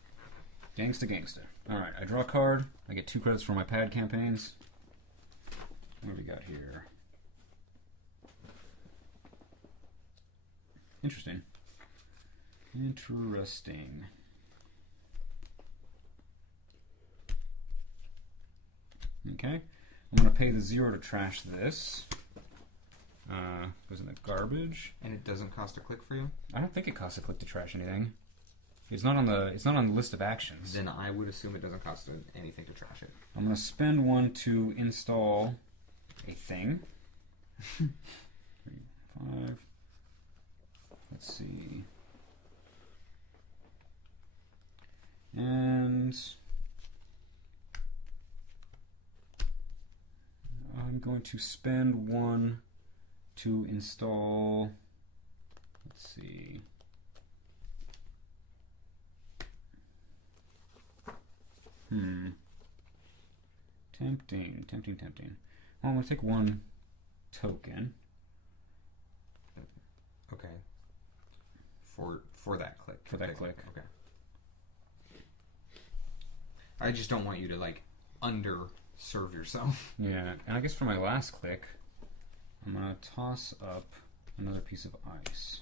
Gangsta. Alright, I draw a card. I get 2 credits for my pad campaigns. What do we got here? Interesting. Okay. I'm going to pay the 0 to trash this. Goes in the garbage. And it doesn't cost a click for you? I don't think it costs a click to trash anything. It's not on the list of actions. Then I would assume it doesn't cost anything to trash it. I'm going to spend 1 to install a thing. 3, 5. Let's see. And I'm going to spend 1 to install. Let's see. Tempting. Well, I'm going to take 1 token. Okay. For that click. For that click. Okay. I just don't want you to, like, underserve yourself. Yeah, and I guess for my last click, I'm going to toss up another piece of ice.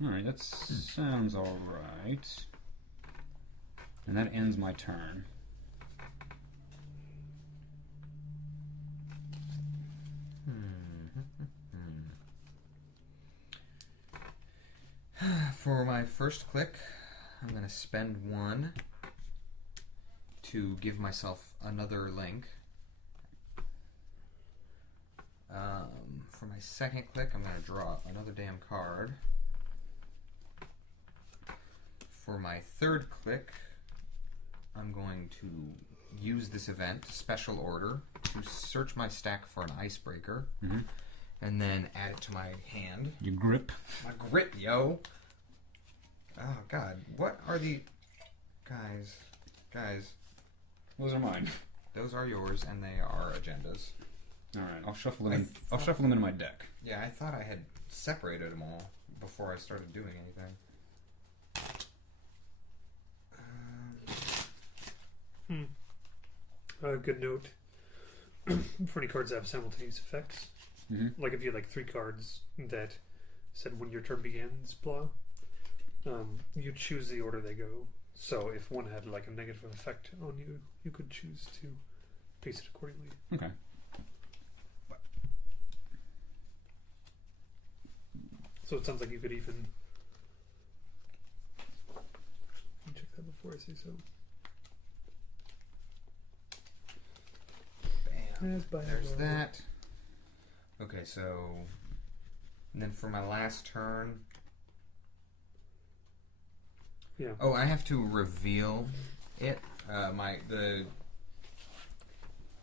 Alright, that sounds alright. And that ends my turn. For my first click, I'm going to spend 1 to give myself another link. For my second click, I'm going to draw another damn card. For my third click, I'm going to use this event, Special Order, to search my stack for an icebreaker, and then add it to my hand. You grip. My grip, yo! Oh, God. What are the... Guys. Those are mine. Those are yours, and they are agendas. Alright, I'll shuffle them I'll shuffle them into my deck. Yeah, I thought I had separated them all before I started doing anything. Good note. For any cards that have simultaneous effects, like if you had like 3 cards that said when your turn begins, blah, you choose the order they go. So if one had like a negative effect on you, you could choose to pace it accordingly. Okay. So it sounds like you could even... Let me check that before I say so. Bam. There's that. Okay, so... And then for my last turn... Yeah. Oh, I have to reveal it.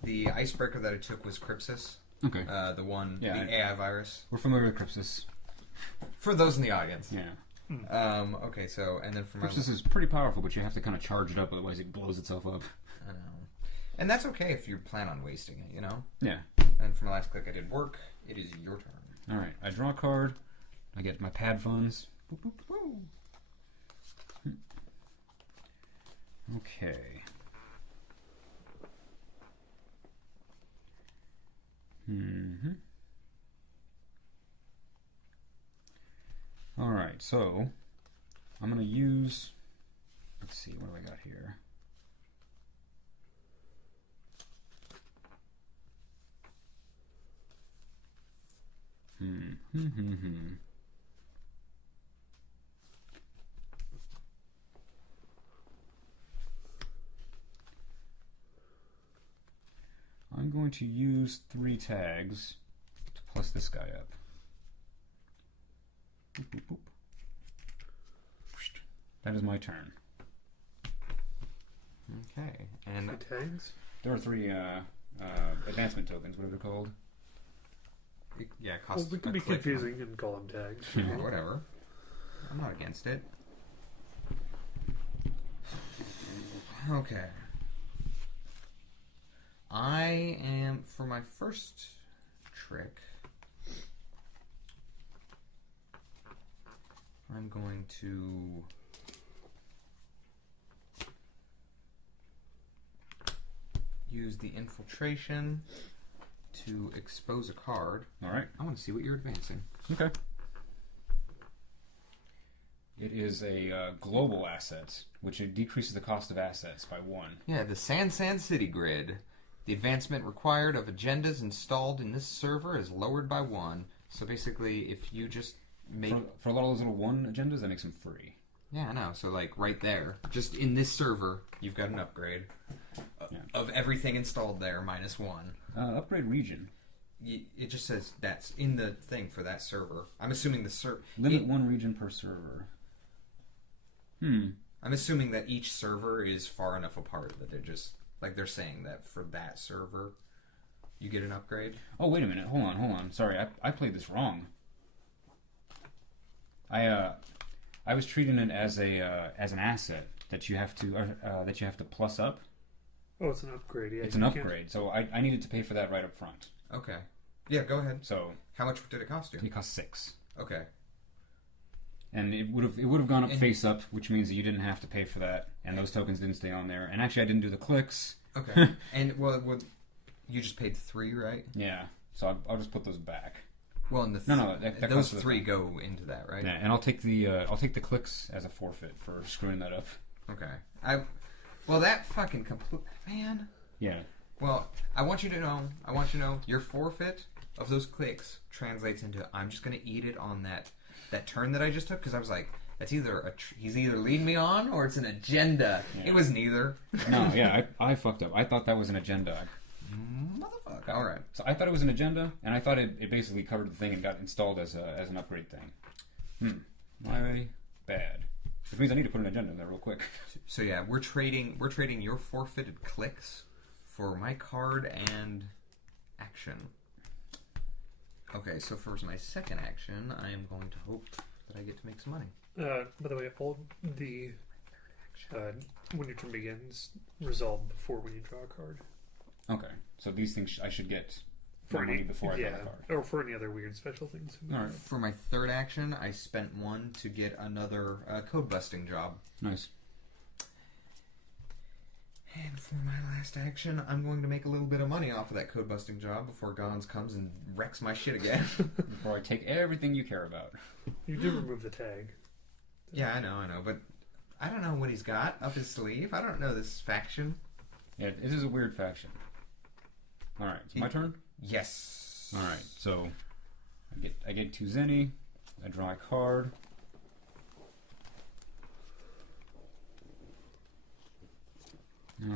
The icebreaker that I took was Crypsis. Okay. The AI virus. We're familiar with Crypsis. For those in the audience. Yeah. Okay, so, and then for my... Crypsis is pretty powerful, but you have to kind of charge it up, otherwise it blows itself up. I know. And that's okay if you plan on wasting it, you know? Yeah. And for my last click, I did work. It is your turn. Alright, I draw a card. I get my pad funds. Boop, boop, boop. Okay. Alright, so I'm going to use, let's see, what do I got here? going to use 3 tags to plus this guy up. Boop, boop, boop. That is my turn. Okay, and 3 tags? There are 3 advancement tokens, whatever they're called. yeah, Well, cost we can a be click. confusing and call them tags. Yeah, whatever. I'm not against it. Okay. I am, for my first trick, I'm going to use the infiltration to expose a card. Alright. I want to see what you're advancing. Okay. It is a global asset, which it decreases the cost of assets by 1. Yeah, the San City grid. The advancement required of agendas installed in this server is lowered by 1. So basically, if you just make... For a lot of those little 1 agendas, that makes them free. Yeah, I know. So, like, right there, just in this server, you've got an upgrade of everything installed there, minus 1. Upgrade region. It just says that's in the thing for that server. I'm assuming the server... Limit 1 region per server. I'm assuming that each server is far enough apart that they're just... Like, they're saying that for that server, you get an upgrade. Oh, wait a minute. Hold on. Sorry, I played this wrong. I was treating it as an asset that you have to plus up. Oh, it's an upgrade. Yeah, It's an upgrade, so I needed to pay for that right up front. Okay. Yeah, go ahead. So How much did it cost you? it cost 6, Okay. and it would have gone up face up, which means that you didn't have to pay for that, and those tokens didn't stay on there. And actually, I didn't do the clicks. Okay. And, well, you just paid 3, right? Yeah, so I'll just put those back. Well, and that those costs the 3 go into that, right? Yeah, and I'll take the clicks as a forfeit for screwing that up. Okay. Well, that fucking man. Yeah. Well, I want you to know your forfeit of those clicks translates into I'm just gonna eat it on that turn that I just took, because I was like, that's either he's either leading me on or it's an agenda. Yeah. It was neither. No, yeah, I fucked up. I thought that was an agenda. Motherfucker. All right. So I thought it was an agenda, and I thought it basically covered the thing and got installed as an upgrade thing. My bad. Which means I need to put an agenda in there real quick. So yeah, we're trading your forfeited clicks for my card and action. Okay, so for my second action, I am going to hope that I get to make some money. By the way, all the when your turn begins, resolve before when you draw a card. Okay, so these things I should get For money any, before I draw the card. or for any other weird special things. All right, For my third action, I spent 1 to get another code busting job. nice. And for my last action, I'm going to make a little bit of money off of that code busting job before Gons comes and wrecks my shit again. Before I take everything you care about. You do remove the tag. Yeah, I know, but I don't know what he's got up his sleeve. I don't know this faction. Yeah, this is a weird faction. All right, so my turn. Yes. All right, so I get 2 Zenny. I draw a card.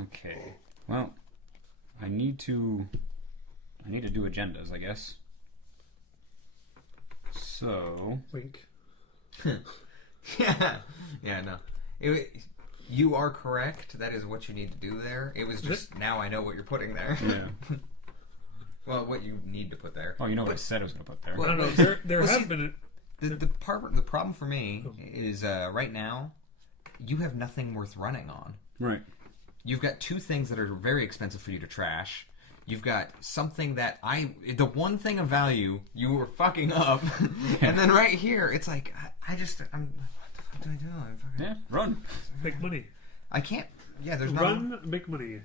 Okay. Well, I need to do agendas, I guess. So Wink. Yeah. Yeah, no. You are correct. That is what you need to do there. It was just now I know what you're putting there. yeah. Well, what you need to put there. Oh, you know what I said I was going to put there. Well, I don't know. There Well, have see, been. The problem for me is right now you have nothing worth running on. Right. You've got 2 things that are very expensive for you to trash. You've got something that the one thing of value you were fucking up, and then right here it's like what the fuck do I do? Yeah, run. Make money. I can't. Yeah, there's no Run, make money.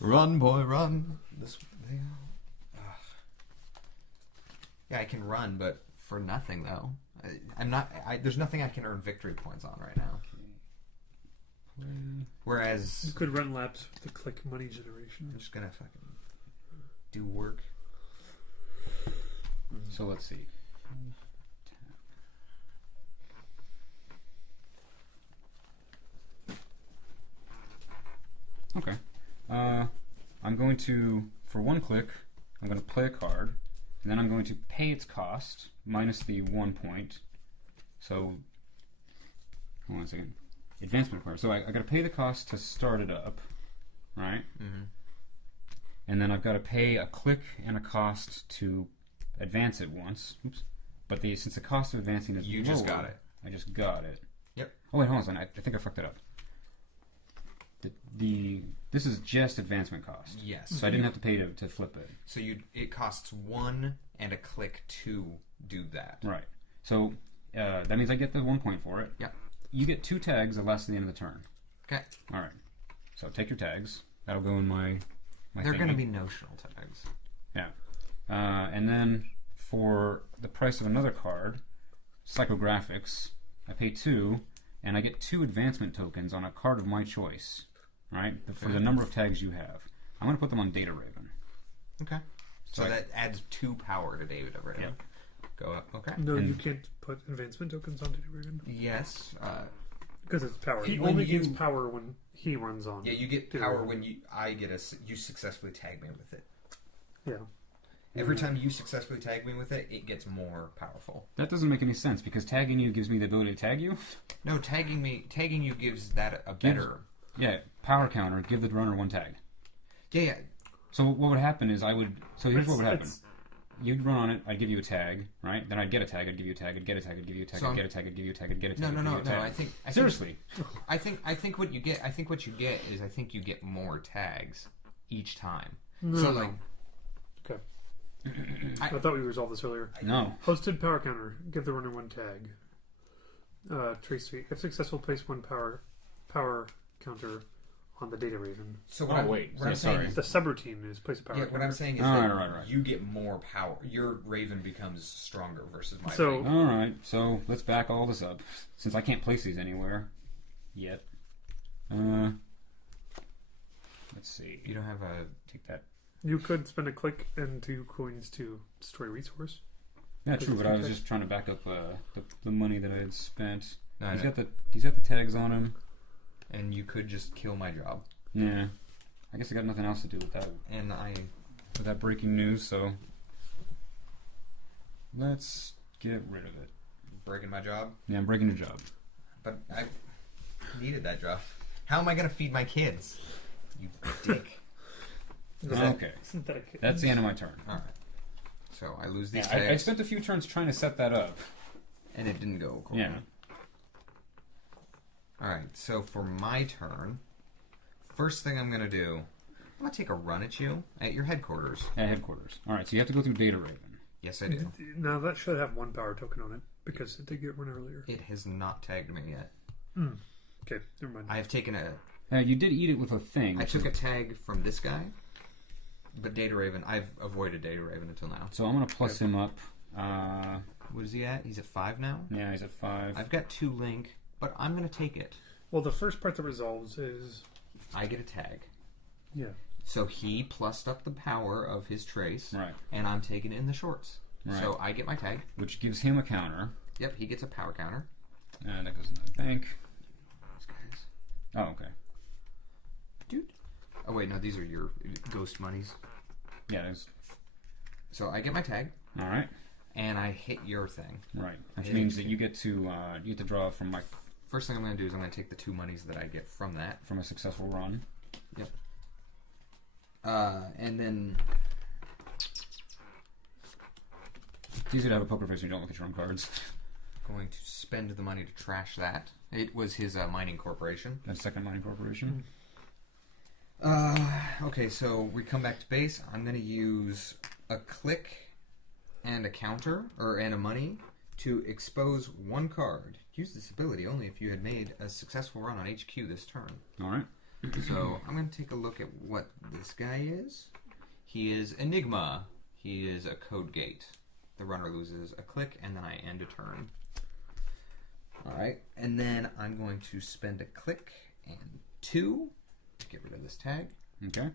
Run, boy, run. This. Ugh. Yeah, I can run, but for nothing though. I'm not. There's nothing I can earn victory points on right now. You Whereas could run laps with the click money generation. I'm just gonna fucking do work. So let's see. Okay. I'm going to for 1 click, I'm going to play a card, and then I'm going to pay its cost minus the 1 point. So, hold on a second. Advancement card. So I got to pay the cost to start it up, right? Mm-hmm. And then I've got to pay a click and a cost to advance it once. Oops. But since the cost of advancing is You lower, just got it. I just got it. Yep. Oh wait, hold on a second. I think I fucked it up. This is just advancement cost. Yes. So I didn't have to pay to flip it. So it costs 1 and a click to do that. Right. So that means I get the 1 point for it. Yep. You get 2 tags that last to the end of the turn. Okay. All right. So take your tags. That'll go in my They're going to thingy. be notional tags. Yeah. And then for the price of another card, Psychographics, I pay 2, and I get 2 advancement tokens on a card of my choice, right? For the number of tags you have. I'm going to put them on Data Raven. Okay. So Right. that adds 2 power to David over Yeah. Go up. Okay. No, And- you can't put advancement tokens on Data Raven Yes. because it's power. He When only you- gets power when he runs on. Yeah, you get Data power Raven. when you successfully tag me with it. Yeah. Every time you successfully tag me with it, it gets more powerful. That doesn't make any sense because tagging you gives me the ability to tag you. No, tagging you gives that a better. Yeah, power counter, give the runner 1 tag. Yeah. So what would happen is So here's what would happen. It's- You'd run on it, I'd give you a tag, right? Then I'd get a tag, I'd give you a tag, I'd get a tag, I'd give you a tag, So I'd get a tag, I'd give you a tag, I'd get a tag, No. I'd give you a tag. I think Seriously. I think what you get is you get more tags each time. No, So no. like Okay. I- I thought we resolved this earlier. No. Hosted power counter. Give the runner 1 tag. Trace suite. If successful, place 1 power counter on the Data Raven. so Oh, what I'm, wait. what I'm Yeah, saying sorry. is The subroutine is place a power yeah, counter. what I'm saying is Oh, that right. you get more power. Your Raven becomes stronger versus my So- Raven. Alright, so let's back all this up. Since I can't place these anywhere yet. Let's see. You don't have a Take that. You could spend a click and 2 coins to destroy resource. Yeah, Because true, it's but I was protect- just trying to back up the money that I had spent. No, He's no. got the tags on him. and you could just kill my job. Yeah. I guess I got nothing else to do with that breaking news, so let's get rid of it. Breaking my job, Yeah, I'm breaking your job. but I needed that job. How am I going to feed my kids? You dick. Okay. Synthetic kittens. That's the end of my turn. All right. So I lose these Yeah, I tags, spent a few turns trying to set that up. and it didn't go according. Yeah. All right. So for my turn, first thing I'm going to do, I'm going to take a run at you at your headquarters. At headquarters. Alright, so you have to go through Data Raven. Yes, I do. Now that should have 1 power token on it because it did get one earlier. It has not tagged me yet. Okay, never mind. I have taken a. You did eat it with a thing. I took a tag from this guy, but Data Raven. I've avoided Data Raven until now. So I'm going to plus him up. What is he at? He's at 5 now. Yeah, he's at 5. I've got 2 link, but I'm going to take it. Well, the first part that resolves is I get a tag. yeah. So he plussed up the power of his trace, Right. and I'm taking it in the shorts. Right. So I get my tag. Which gives him a counter. Yep, he gets a power counter. And that goes in the bank. These guys. Oh, okay. Dude. Oh, wait, no, these are your ghost monies. Yeah, it's So I get my tag, alright. and I hit your thing. Right. Which Yeah. means that you get to draw from First thing I'm going to do is I'm going to take the 2 monies that I get from that. a successful run. Yep. And then It's easy to have a poker face when you don't look at your own cards. going to spend the money to trash that. It was his mining corporation. That's Second Mining Corporation. Okay, so we come back to base. I'm going to use a click and a counter, and a money, to expose 1 card. Use this ability only if you had made a successful run on HQ this turn. Alright. So I'm going to take a look at what this guy is. He is Enigma. He is a code gate. The runner loses a click, and then I end a turn. Alright, and then I'm going to spend a click and 2 to get rid of this tag. Okay.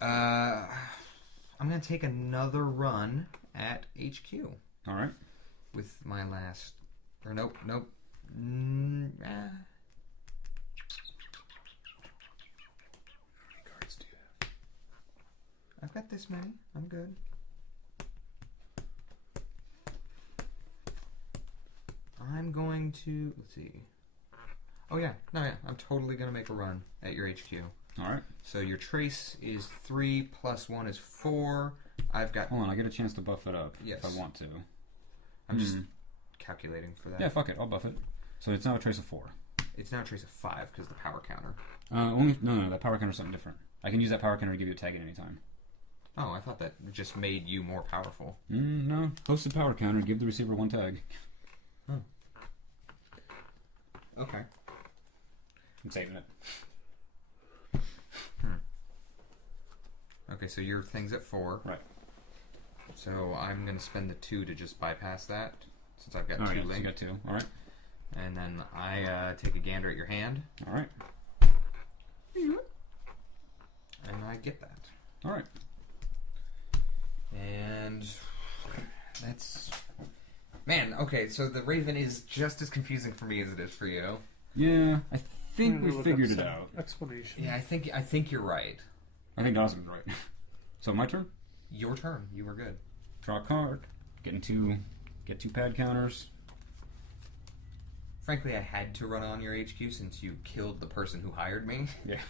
I'm going to take another run at HQ Alright. with my last... Or nope. How many cards do you have? got this many. I'm good. I'm going to... Let's see. Oh, yeah. No, yeah. I'm totally going to make a run at your HQ. All right. So your trace is 3 plus 1 is 4. I've got... Hold on, I get a chance to buff it up Yes. if I want to. I'm just calculating for that. Yeah, fuck it. I'll buff it. So it's now a trace of 4. It's now a trace of 5 because the power counter. No, that power counter is something different. I can use that power counter to give you a tag at any time. Oh, I thought that just made you more powerful. No. Hosted power counter, give the receiver 1 tag. Oh. Okay. I'm saving it. Okay, so your thing's at 4. Right. So I'm going to spend the 2 to just bypass that, since I've got All 2 right, so you linked. got 2. All right. And then I take a gander at your hand, All right. and I get that. All right. And that's... Man, okay, so the Raven is just as confusing for me as it is for you. Yeah, I think I'm we gonna look figured up it some out. Explanation. Yeah, I think you're right. I think Dawson's right. So my turn. Your turn. You were good. Draw a card. Get 2 pad counters. Frankly, I had to run on your HQ since you killed the person who hired me. Yeah.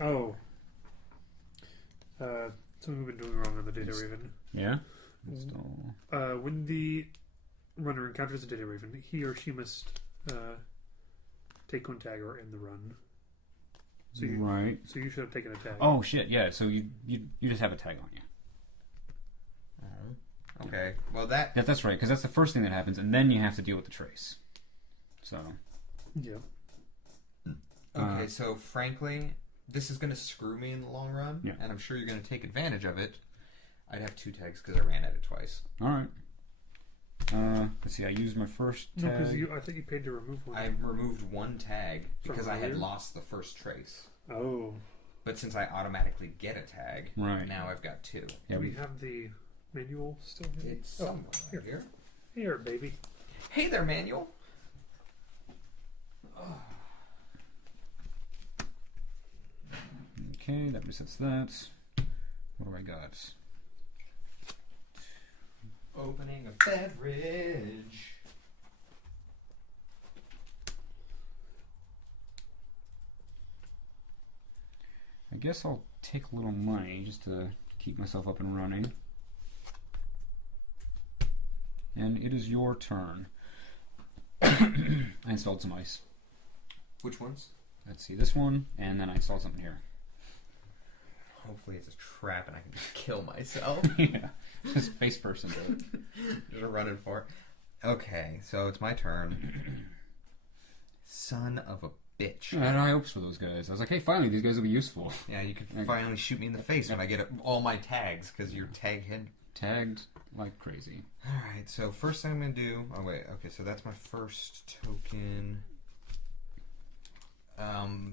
Oh. Something we've been doing wrong on the Data Raven. Yeah. When the runner encounters a Data Raven, he or she must take 1 tag or end the run. So you, right. So you should have taken a tag. Oh shit! Yeah. So you just have a tag on you. Okay. Well, That's right, because that's the first thing that happens, and then you have to deal with the trace. So. Yeah. Okay, so frankly, this is going to screw me in the long run, Yeah. and I'm sure you're going to take advantage of it. I'd have 2 tags because I ran at it twice. All right. Let's see. I used my first tag. No, because I thought you paid to remove 1. I removed 1 tag because I had earlier? lost the first trace. Oh. But since I automatically get a tag, Right. now I've got 2. Yeah, Do we have the manual still here? It's somewhere here. here. Here, baby. Hey there, manual. Okay, that resets that. What do I got? Opening a beverage. I guess I'll take a little money just to keep myself up and running. And it is your turn. I installed some ice. Which ones? Let's see, this one, and then I installed something here. Hopefully it's a trap and I can just kill myself. Yeah, just face first into it. Just running for it. Okay, so it's my turn. Son of a bitch. I had high hopes for those guys. I was like, hey, finally, these guys will be useful. Yeah, you can finally shoot me in the face when I get all my tags because you're tag hit. Tagged like crazy. Alright, so first thing I'm going to do... Oh, wait. Okay, so that's my first token.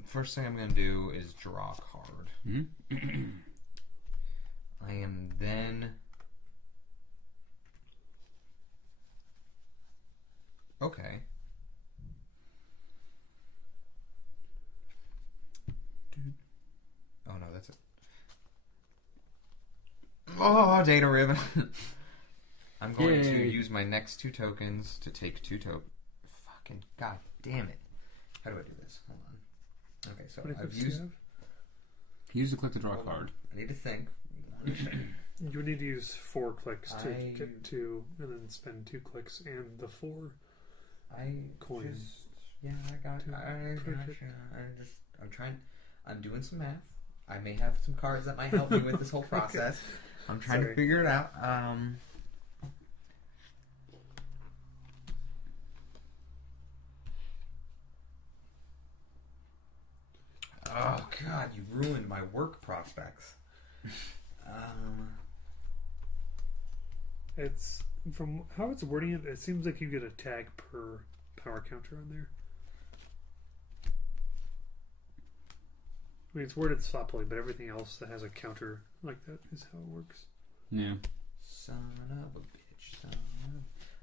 First thing I'm going to do is draw a card. Mm-hmm. I am then... Okay. Oh, no, that's it. Oh, data ribbon. I'm going to use my next 2 tokens to take 2 tokens. Fucking god damn it. How do I do this? Hold on. Okay, so I've used... Use the click to draw a card. I need to think. You need to use 4 clicks to I- get 2, and then spend 2 clicks and the 4 coins. Yeah, I got To gotcha. I'm trying... I'm doing some math. I may have some cards that might help me with this whole process. I'm trying to Sorry. figure it out. Oh god, you ruined my work prospects. It's from how it's wording it. It seems like you get a tag per power counter on there. I mean, it's worded sloppily, but everything else that has a counter like that is how it works. Yeah. Son of a bitch.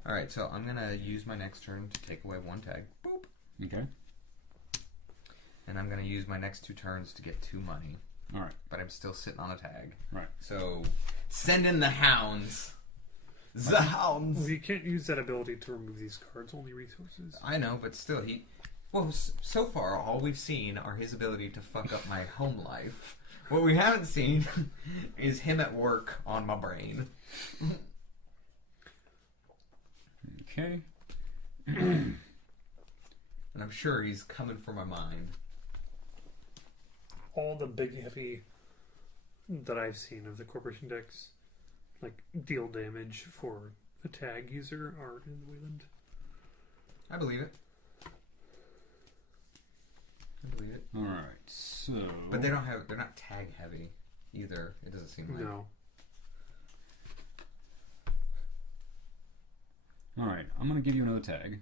Alright, so I'm gonna use my next turn to take away 1 tag. Boop. Okay. And I'm going to use my next 2 turns to get 2 money. All right. But I'm still sitting on a tag. Right. So, send in the hounds. The hounds. Well, you can't use that ability to remove these cards. Only resources. I know, but still, well, so far, all we've seen are his ability to fuck up my home life. What we haven't seen is him at work on my brain. Okay. And I'm sure he's coming for my mind. All the big heavy that I've seen of the corporation decks, like deal damage for a tag user, are in Wayland. I believe it. All right. So. But they're not tag heavy either. It doesn't seem like. No. All right. I'm gonna give you another tag.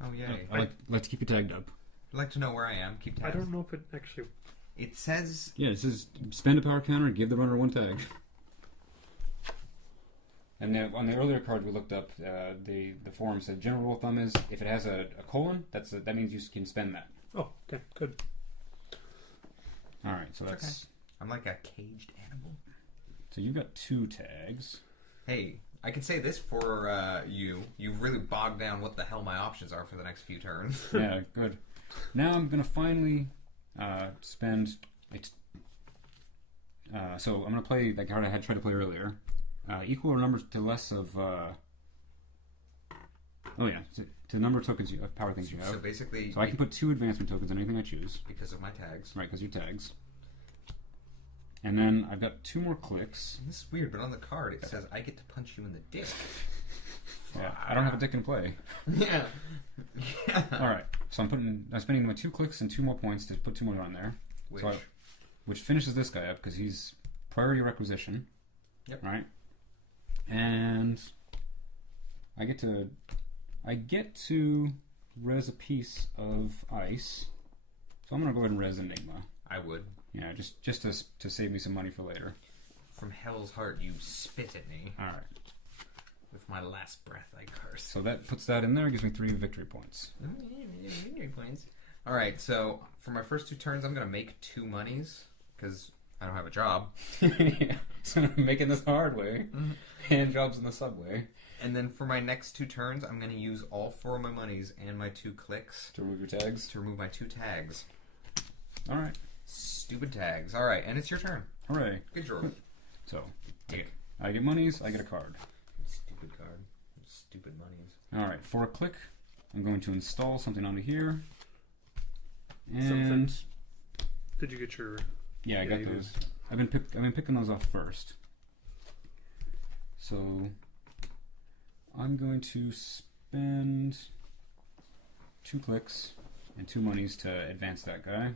Oh yay! I like to keep you tagged up. I'd like to know where I am. Keep tabs. I don't know if it actually. It says. Yeah, it says spend a power counter, give the runner 1 tag. And then on the earlier card we looked up, the forum said general rule of thumb is if it has a colon, that means you can spend that. Oh, okay, good. All right, so that's. Okay. I'm like a caged animal. So you've got 2 tags. Hey, I can say this for you. You've really bogged down what the hell my options are for the next few turns. Yeah, good. Now I'm gonna finally spend. So I'm gonna play that card I had tried to play earlier. Equal or number to less of. To the number of tokens of power things you have. So basically, So I can put 2 advancement tokens on anything I choose. because of my tags. Right, because you tags. And then I've got 2 more clicks. This is weird, but on the card it says I get to punch you in the dick. Yeah, I don't have a dick in play. Yeah. All right, so I'm spending my 2 clicks and 2 more points to put 2 more on there. Which finishes this guy up because he's priority requisition. Yep. Right. And I get to res a piece of ice. So I'm gonna go ahead and res Enigma. I would. Yeah, just to save me some money for later. From hell's heart, you spit at me. All right. With my last breath, I curse. So that puts that in there. Gives me 3 victory points. All right, so for my first 2 turns, I'm gonna make 2 monies because I don't have a job. Yeah. So I'm making this the hard way. Mm-hmm. Hand jobs in the subway. And then for my next 2 turns, I'm gonna use all 4 of my monies and my 2 clicks To remove your tags. to remove my 2 tags. All right. Stupid tags. All right, and it's your turn. Hooray. Good job. So Dick. I get monies. I get a card. Stupid card. Stupid monies. All right. For a click, I'm going to install something onto here. And Something. Did you get your? yeah, I got you those. I've been picking those off first. So I'm going to spend 2 clicks and 2 monies to advance that guy.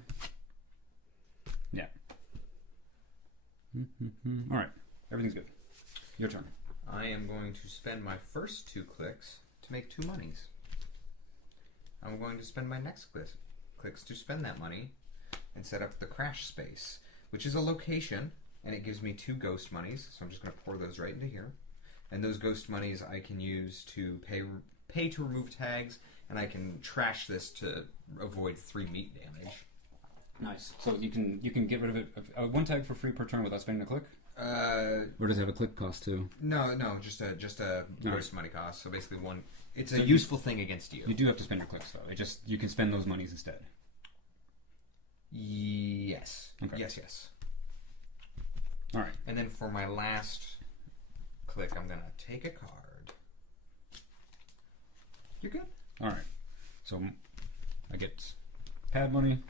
Yeah. All right. Everything's good. Your turn. I am going to spend my first 2 clicks to make 2 monies. I'm going to spend my next clicks to spend that money and set up the crash space, which is a location, and it gives me 2 ghost monies, so I'm just going to pour those right into here. And those ghost monies I can use to pay to remove tags, and I can trash this to avoid 3 meat damage. Nice. So you can get rid of it 1 tag for free per turn without spending a click. Or does it have a click cost too? No, just a No. ghost money cost. So basically one. It's So a you- useful thing against you. You do have to spend your clicks though. You can spend those monies instead. Yes. Okay. Yes. All right. And then for my last click, I'm gonna take a card. You're good. All right. So I get pad money.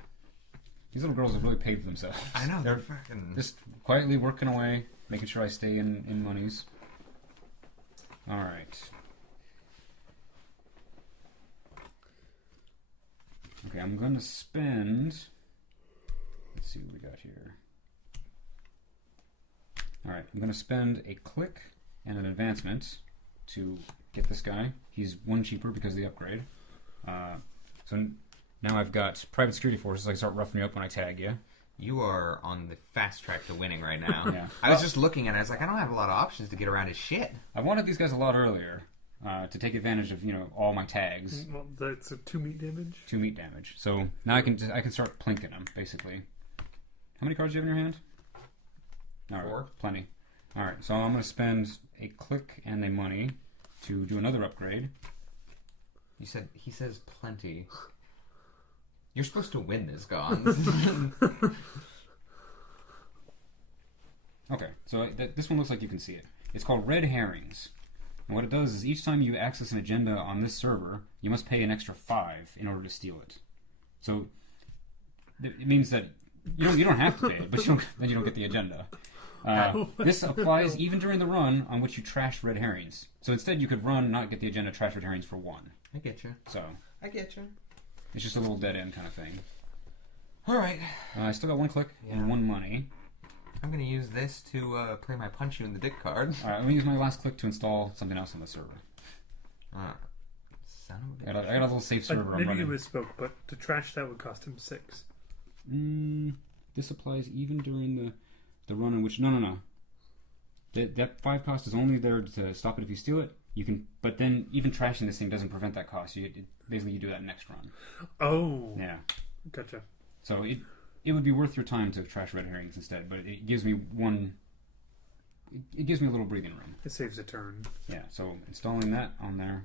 These little girls have really paid for themselves. I know They're fucking just quietly working away, making sure I stay in monies. All right. Okay, I'm going to spend. Let's see what we got here. All right, I'm going to spend a click and an advancement to get this guy. He's 1 cheaper because of the upgrade. So now I've got private security forces. I can start roughing you up when I tag you. You are on the fast track to winning right now. Yeah. I was just looking and I was like, I don't have a lot of options to get around his shit. I wanted these guys a lot earlier, to take advantage of all my tags. Well, that's a 2 meat damage. 2 meat damage. So now I can start plinking them basically. How many cards do you have in your hand? All right, 4. plenty. All right, so I'm going to spend a click and a money to do another upgrade. He says plenty. You're supposed to win this, Gone. Okay, so this one looks like you can see it. It's called Red Herrings. And what it does is each time you access an agenda on this server, you must pay an extra 5 in order to steal it. So it means that you don't have to pay it, but then you don't get the agenda. This applies even during the run on which you trash red herrings. So instead you could run, not get the agenda, trash red herrings for 1. I get you. So I get you. it's just a little dead end kind of thing. All right. I still got 1 click and 1 money. I'm going to use this to play my punch you in the dick card. All right, I'm going to use my last click to install something else on the server. Son of a I got a little safe server I'm Maybe running. you misspoke, but to trash that would cost him 6. This applies even during the run in which... No. That 5 cost is only there to stop it if you steal it. You can, but then even trashing this thing doesn't prevent that cost. Basically, you do that next run. Oh. Yeah. Gotcha. So it would be worth your time to trash red herrings instead, but it gives me It gives me a little breathing room. It saves a turn. Yeah. So installing that on there.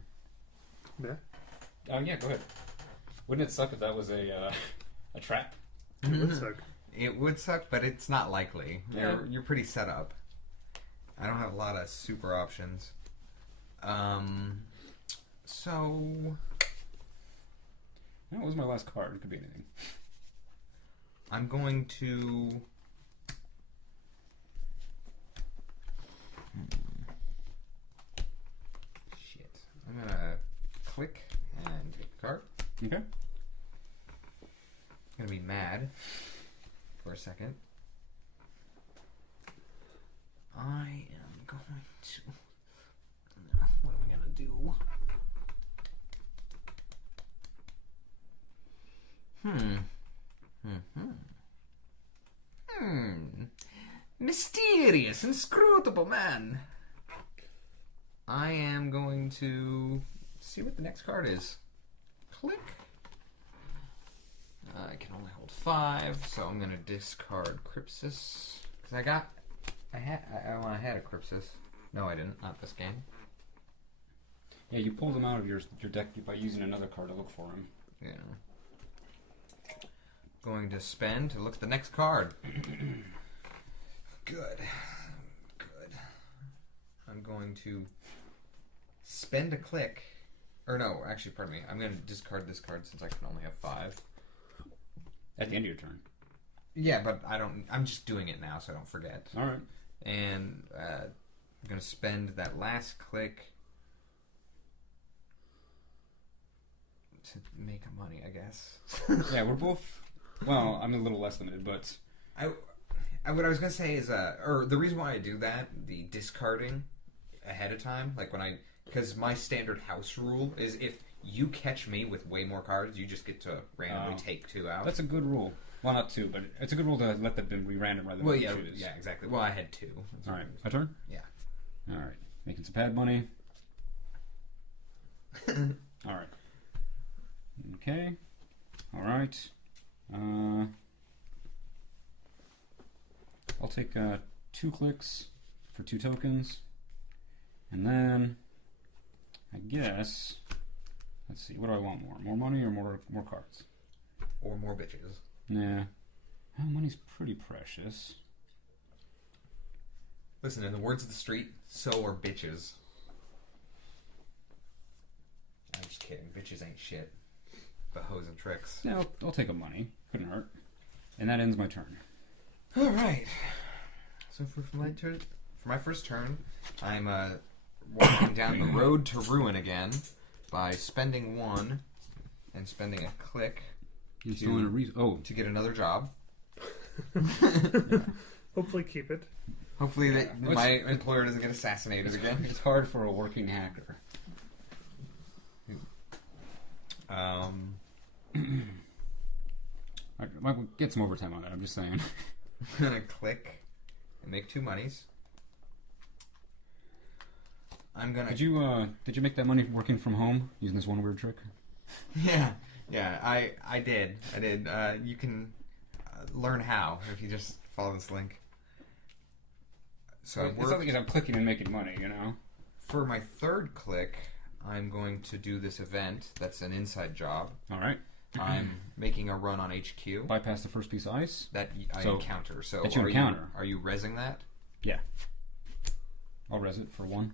Yeah. Oh yeah, go ahead. Wouldn't it suck if that was a trap? It would suck. It would suck, but it's not likely. Yeah. You're pretty set up. I don't have a lot of super options. So... That was my last card. It could be anything. I'm going to... Shit. I'm going to click and take a card. Okay. I'm going to be mad for a second. I am going to... What am I going to do? Mysterious, inscrutable man. I am going to see what the next card is. Click. I can only hold 5, so I'm going to discard Crypsis. Because I had a Crypsis. No, I didn't. Not this game. Yeah, you pulled him out of your deck by using another card to look for him. Yeah. Going to spend to look at the next card. Good. I'm going to spend a click. Or no, actually, pardon me. I'm going to discard this card since I can only have 5. At the end of your turn. Yeah, but I'm just doing it now so I don't forget. All right. And I'm going to spend that last click to make a money, I guess. Yeah, we're both... Well, I'm a little less limited, but... What I was going to say is, or the reason why I do that, the discarding ahead of time, like because my standard house rule is if you catch me with way more cards, you just get to randomly take 2 out. That's a good rule. Well, not 2, but it's a good rule to let them be random rather than choose. Yeah, exactly. Well, I had 2. That's All right, my turn? Yeah. All right, making some pad money. All right. Okay. All right. I'll take 2 clicks for 2 tokens. And then, I guess, let's see, what do I want more? More money or more cards? Or more bitches. Nah. Well, money's pretty precious. Listen, in the words of the street, so are bitches. I'm just kidding. Bitches ain't shit. But hoes and tricks. Yeah, I'll take a money. Couldn't hurt. And that ends my turn. All right. So for my first turn, I'm walking down the road to ruin again by spending 1 and spending a click to get another job. Hopefully keep it. Hopefully that my employer doesn't get assassinated again. It's hard for a working hacker. I'll get some overtime on that, I'm just saying. I'm going to click and make 2 monies. I'm gonna. Did you make that money working from home using this one weird trick? Yeah, I did. You can learn how if you just follow this link. So It's not like I'm clicking and making money, you know? For my third click, I'm going to do this event. That's an inside job. All right. I'm making a run on HQ. Bypass the first piece of ice? That I encounter. So that you encounter. Are you rezzing that? Yeah. I'll res it for 1.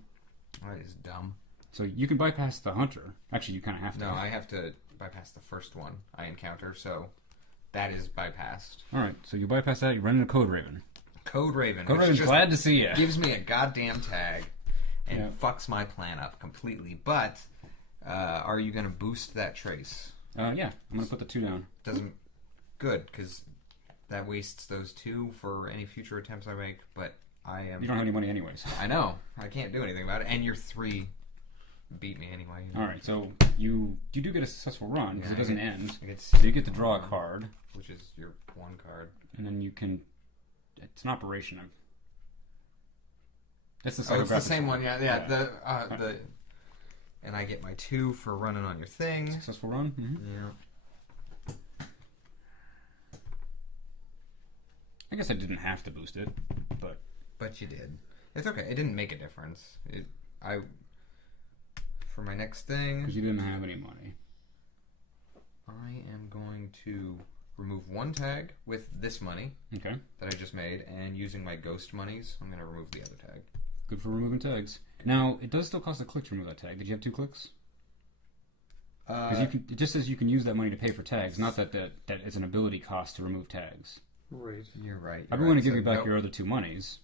That is dumb. So you can bypass the hunter. Actually, you kind of have to. No, I have to bypass the first one I encounter, so that is bypassed. All right, so you bypass that, you run into Code Raven. Code Raven. Code Raven's glad to see you. Gives me a goddamn tag and fucks my plan up completely. But are you going to boost that trace? Yeah, I'm going to put the 2 down. Doesn't... Good, because that wastes those 2 for any future attempts I make, but I am... You don't have any money anyways. I know. I can't do anything about it. And your 3 beat me anyway. All right, so you do get a successful run because it doesn't end. So you get to draw a card, which is your 1 card, and then you can. It's an operation of. It's the it's the same one. Yeah. The and I get my 2 for running on your thing. Successful run. Mm-hmm. Yeah. I guess I didn't have to boost it, but you did. It's okay. It didn't make a difference. For my next thing, because you didn't have any money. I am going to remove 1 tag with this money that I just made, and using my ghost monies, I'm going to remove the other tag. Good for removing tags. Now, it does still cost a click to remove that tag. Did you have 2 clicks? Because it just says you can use that money to pay for tags, not that it's an ability cost to remove tags. Right. You're right. I'm going to give you back your other 2 monies.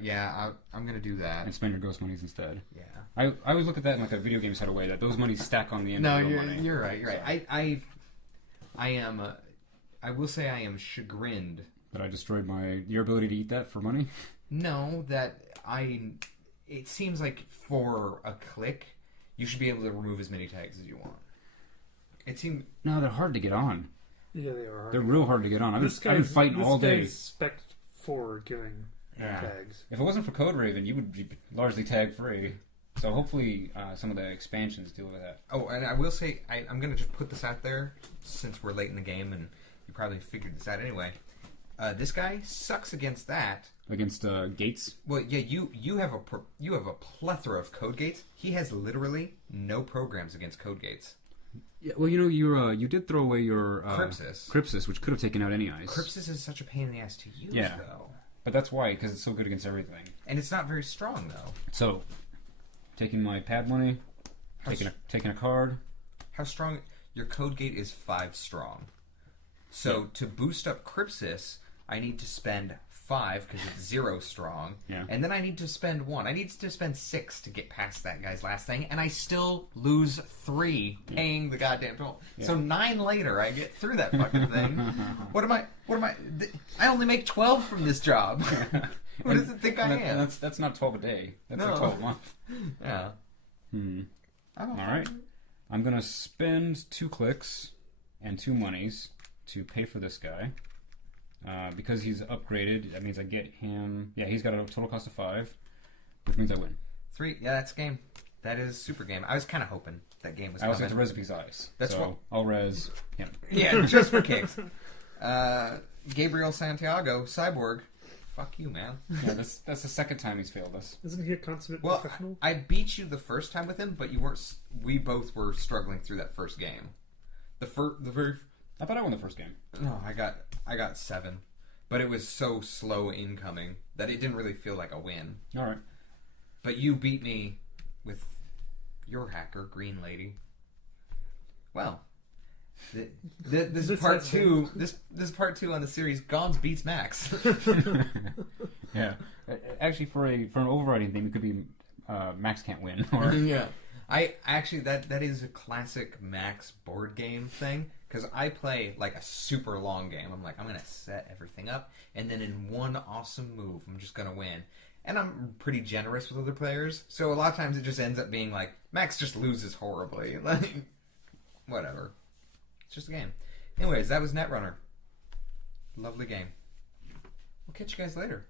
Yeah, I'm going to do that. And spend your ghost monies instead. Yeah. I always look at that in like a video game sort of way, that those monies stack on the end of your money. You're right. You're right. I am. I will say I am chagrined that I destroyed your ability to eat that for money. No, that it seems like for a click, you should be able to remove as many tags as you want. It seemed... No, they're hard to get on. Yeah, they are. They're real hard to get on. I've been fighting all day. This guy's spec for giving tags. If it wasn't for Code Raven, you would be largely tag free. So hopefully some of the expansions deal with that. Oh, and I will say, I'm going to just put this out there, since we're late in the game, and you probably figured this out anyway. This guy sucks against that. Against gates? Well, yeah, you have a plethora of code gates. He has literally no programs against code gates. Yeah, well, you did throw away your Crypsis, which could have taken out any ice. Crypsis is such a pain in the ass to use, though. But that's why, because it's so good against everything. And it's not very strong, though. So, taking my pad money, taking a card. How strong? Your code gate is 5 strong. So to boost up Crypsis, I need to spend 5 because it's 0 strong. Yeah. And then I need to spend 1. I need to spend 6 to get past that guy's last thing, and I still lose 3 paying the goddamn toll. Yeah. So 9 later, I get through that fucking thing. What am I? I only make 12 from this job. What does it think I am? That's not 12 a day. That's like 12 a month. Yeah. All right. I'm gonna spend 2 clicks and 2 monies to pay for this guy. Because he's upgraded, that means I get him... Yeah, he's got a total cost of 5, which means I win. 3, yeah, that's game. That is super game. I was kind of hoping that game was coming. I also have to res a piece of ice. That's what I'll res him. Yeah, just for kicks. Gabriel Santiago, Cyborg. Fuck you, man. Yeah, that's the second time he's failed us. Isn't he a consummate professional? I beat you the first time with him, but you weren't. We both were struggling through that first game. The very... I thought I won the first game. No, I got 7, but it was so slow incoming that it didn't really feel like a win. All right, but you beat me with your hacker, Green Lady. Well, this is part 2. This is part 2 on the series. Gons beats Max. Yeah, actually, for an overriding theme, it could be Max can't win. Or yeah, I actually that is a classic Max board game thing. Because I play like a super long game. I'm like, I'm going to set everything up, and then in one awesome move, I'm just going to win. And I'm pretty generous with other players, so a lot of times it just ends up being like, Max just loses horribly. Like, whatever. It's just a game. Anyways, that was Netrunner. Lovely game. We'll catch you guys later.